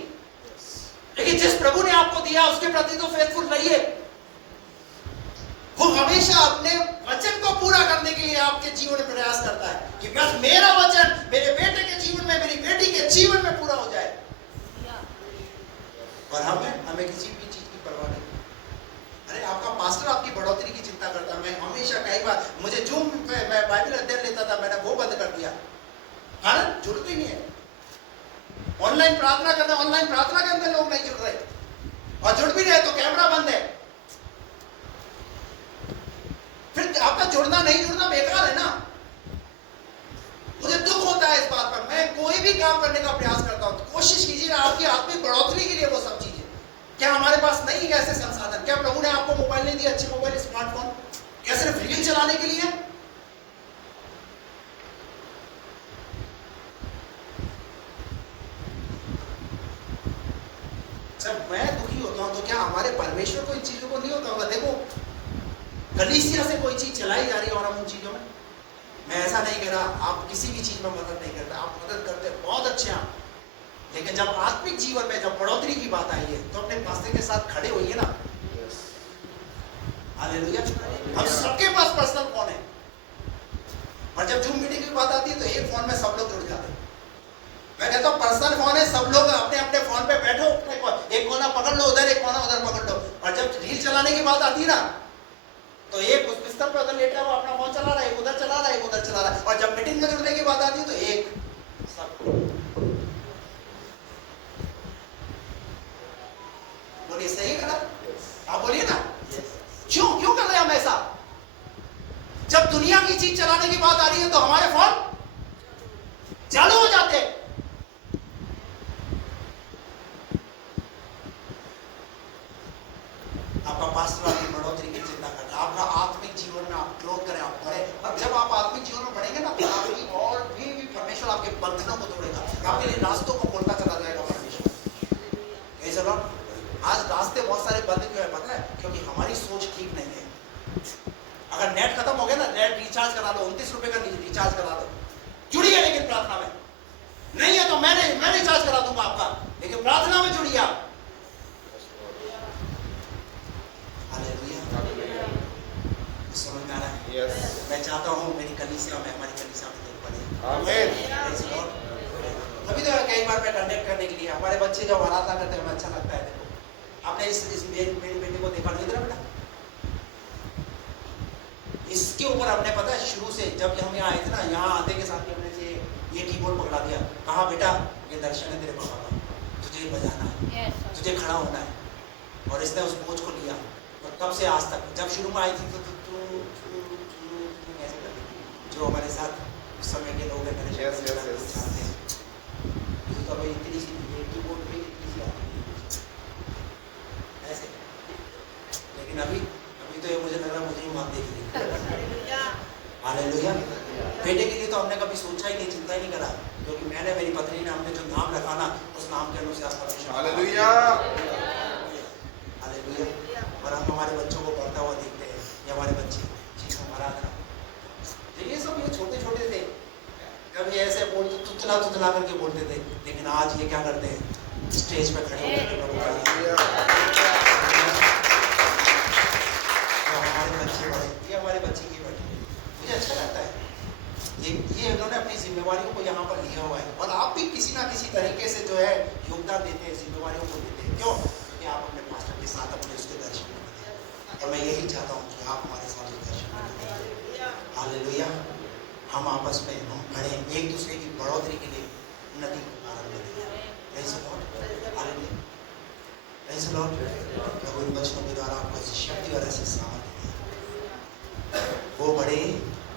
लेकिन जिस प्रभु ने आपको दिया उसके प्रति तो फेथफुल रहिए। वो हमेशा अपने वचन को पूरा करने के लिए आपके जीवन में प्रयास करता है कि बस मेरा वचन मेरे बेटे के जीवन में में, मेरी बेटी के जीवन में पूरा हो जाए। और हमें किसी भी चीज की परवाह नहीं। अरे आपका पास्टर आपकी बढ़ोतरी की चिंता करता है। मैं हमेशा कई बार, मुझे जूम पे मैं बाइबल अध्ययन लेता था, मैंने वो बंद कर दिया। हाँ, जुड़ते ही नहीं है। ऑनलाइन प्रार्थना करना, ऑनलाइन प्रार्थना के अंदर लोग नहीं जुड़ रहे, और जुड़ भी रहे तो कैमरा बंद है। फिर आपका जुड़ना नहीं जुड़ना बेकार है ना। मुझे दुख होता है इस बात पर। मैं कोई भी काम करने का प्रयास करता हूं तो कोशिश कीजिए आपकी आत्मिक बढ़ोतरी के लिए वो सब चीजें। क्या हमारे पास नहीं है ऐसे संसाधन? क्या प्रभु ने आपको मोबाइल नहीं दिया, अच्छे मोबाइल, स्मार्टफोन? क्या सिर्फ रील चलाने के लिए? जब मैं दुखी होता हूं तो क्या हमारे परमेश्वर को इन चीजों को नहीं होता होगा? देखो, कलीसिया से कोई चीज चलाई जा रही है और हम उन चीजों में, मैं ऐसा नहीं कह रहा आप किसी भी चीज में मदद नहीं करते, आप मदद करते, बहुत अच्छे हैं। लेकिन जब आत्मिक जीवन में जब बढ़ोतरी की बात आई है तो अपने पास्टर के साथ खड़े होइए ना। हालेलुया। हम सबके पास पर्सनल फोन है, और जब जूम मीटिंग की बात आती है तो एक फोन में सब लोग जुड़ जाते हैं। मैं कहता हूँ पर्सनल फोन है, सब लोग अपने अपने फोन पे बैठो, एक कोना पकड़ लो उधर, एक कोना उधर पकड़ लो। और जब रील चलाने की बात आती है ना तो एक उस बिस्तर पे उधर लेटा हुआ अपना फोन चला रहा है, एक उधर चला रहा है, एक उधर चला रहा है। और जब मीटिंग में जुड़ने की बात आती है तो एक सब। बोलिए सही करा? आप बोलिए ना। क्यों कर रहे हैं हम ऐसा? जब दुनिया की चीज चलाने की बात आ रही है तो हमारे फोन चालू हो जाते हैं। आपका पास्टर आपकी बढ़ोतरी की चिंता करता है, आपका आत्मिक जीवन में आप ग्रो करें, आप बढ़े। और जब आप आत्मिक जीवन में बढ़ेंगे ना तो आपकी और भी परमेश्वर आपके बंधनों को तोड़ेगा, आपके लिए रास्तों को खोलता चला जाएगा परमेश्वर। कैसे बात? आज रास्ते बहुत सारे बंद क्यों है पता है? क्योंकि हमारी सोच ठीक नहीं है। अगर नेट खत्म हो गया ना, नेट रिचार्ज करा लो, 29 रुपए का रिचार्ज करा दो, जुड़िए। लेकिन प्रार्थना में नहीं है तो मैं रिचार्ज करा दूंगा आपका, लेकिन प्रार्थना में जुड़िए आप। समझ में आ रहा है? Yes. मैं चाहता हूँ मेरी कलीसिया में, हमारी कलीसिया में लोग बढ़े। Amen. अभी तो कई बार मैं कंडक्ट करने के लिए, हमारे बच्चे जब आराधना करते हैं हमें अच्छा लगता है। देखो आपने इस मेरी बेटी को देखा नहीं, बेटा इसके ऊपर हमने पता है शुरू से जब हम यहाँ आए थे ना, यहाँ आते के साथ हमने ये कीबोर्ड पकड़ा दिया, कहा बेटा ये दर्शन है तेरे पापा का, तुझे बजाना है, तुझे खड़ा होना है। और इसने उस बोझ को लिया, और तब से आज तक, जब शुरू में आई थी तो ऐसे करती थी। जो हमारे साथ उस समय के लोग हैं मेरे जानते हैं, तो भाई इतनी सी कीबोर्ड पे इतनी सी ऐसे। लेकिन अभी तो ये मुझे लग रहा है मुझे ही मात देगी। हालेलुया। बेटे के लिए तो हमने कभी सोचा ही नहीं, चिंता ही नहीं करा, क्योंकि मैंने, मेरी पत्नी ने, हमने जो नाम रखा ना उस नाम के अनुसार परमेश्वर। हालेलुया। हालेलुया। और हम हमारे बच्चों को पढ़ता हुआ देखते हैं, ये हमारे बच्चे जी हमारा आदरा, ये सब ये छोटे छोटे थे, कभी ऐसे बोलते तुतला करके बोलते थे, लेकिन आज ये क्या करते हैं, स्टेज पे खड़े होकर हमारे बच्चे बड़े, ये हमारे बच्चे की बैठे, मुझे अच्छा लगता है। ये उन्होंने अपनी जिम्मेवारियों को यहाँ पर लिया हुआ है, और आप भी किसी ना किसी तरीके से जो है योगदान देते हैं, जिम्मेवारियों को देते हैं। क्यों? क्योंकि आप अपने पास्टर के साथ अपने उसके दर्शन करते हैं, और मैं यही चाहता हूँ कि आप हमारे साथ उस दर्शन करें। हालेलुया। हम आपस में हम खड़े एक दूसरे की बढ़ोतरी के लिए उन्नति को आरंभ करें। Praise the Lord. Hallelujah. Praise the Lord. प्रभु इन वचनों के द्वारा आपको ऐसी शक्ति और ऐसी सामर्थ्य दी, वो बड़े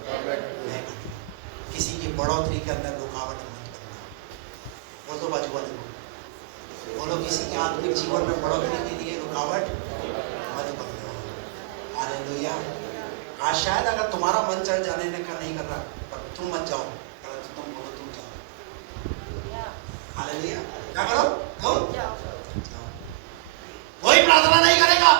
मैं घटूं। किसी की बढ़ोतरी के अंदर रुकावट मत करना। बोल दो बाजू वाले को, बोलो किसी के आत्मिक जीवन में बढ़ोतरी के लिए रुकावट मत बनना। हालेलुया। आज शायद अगर तुम्हारा मन चढ़ जाने का नहीं कर रहा, पर तुम मत जाओ, परंतु तुम बोलो तुम जाओ। हालेलुया। क्या करो? तुम जाओ। कोई प्रार्थना नहीं करेगा,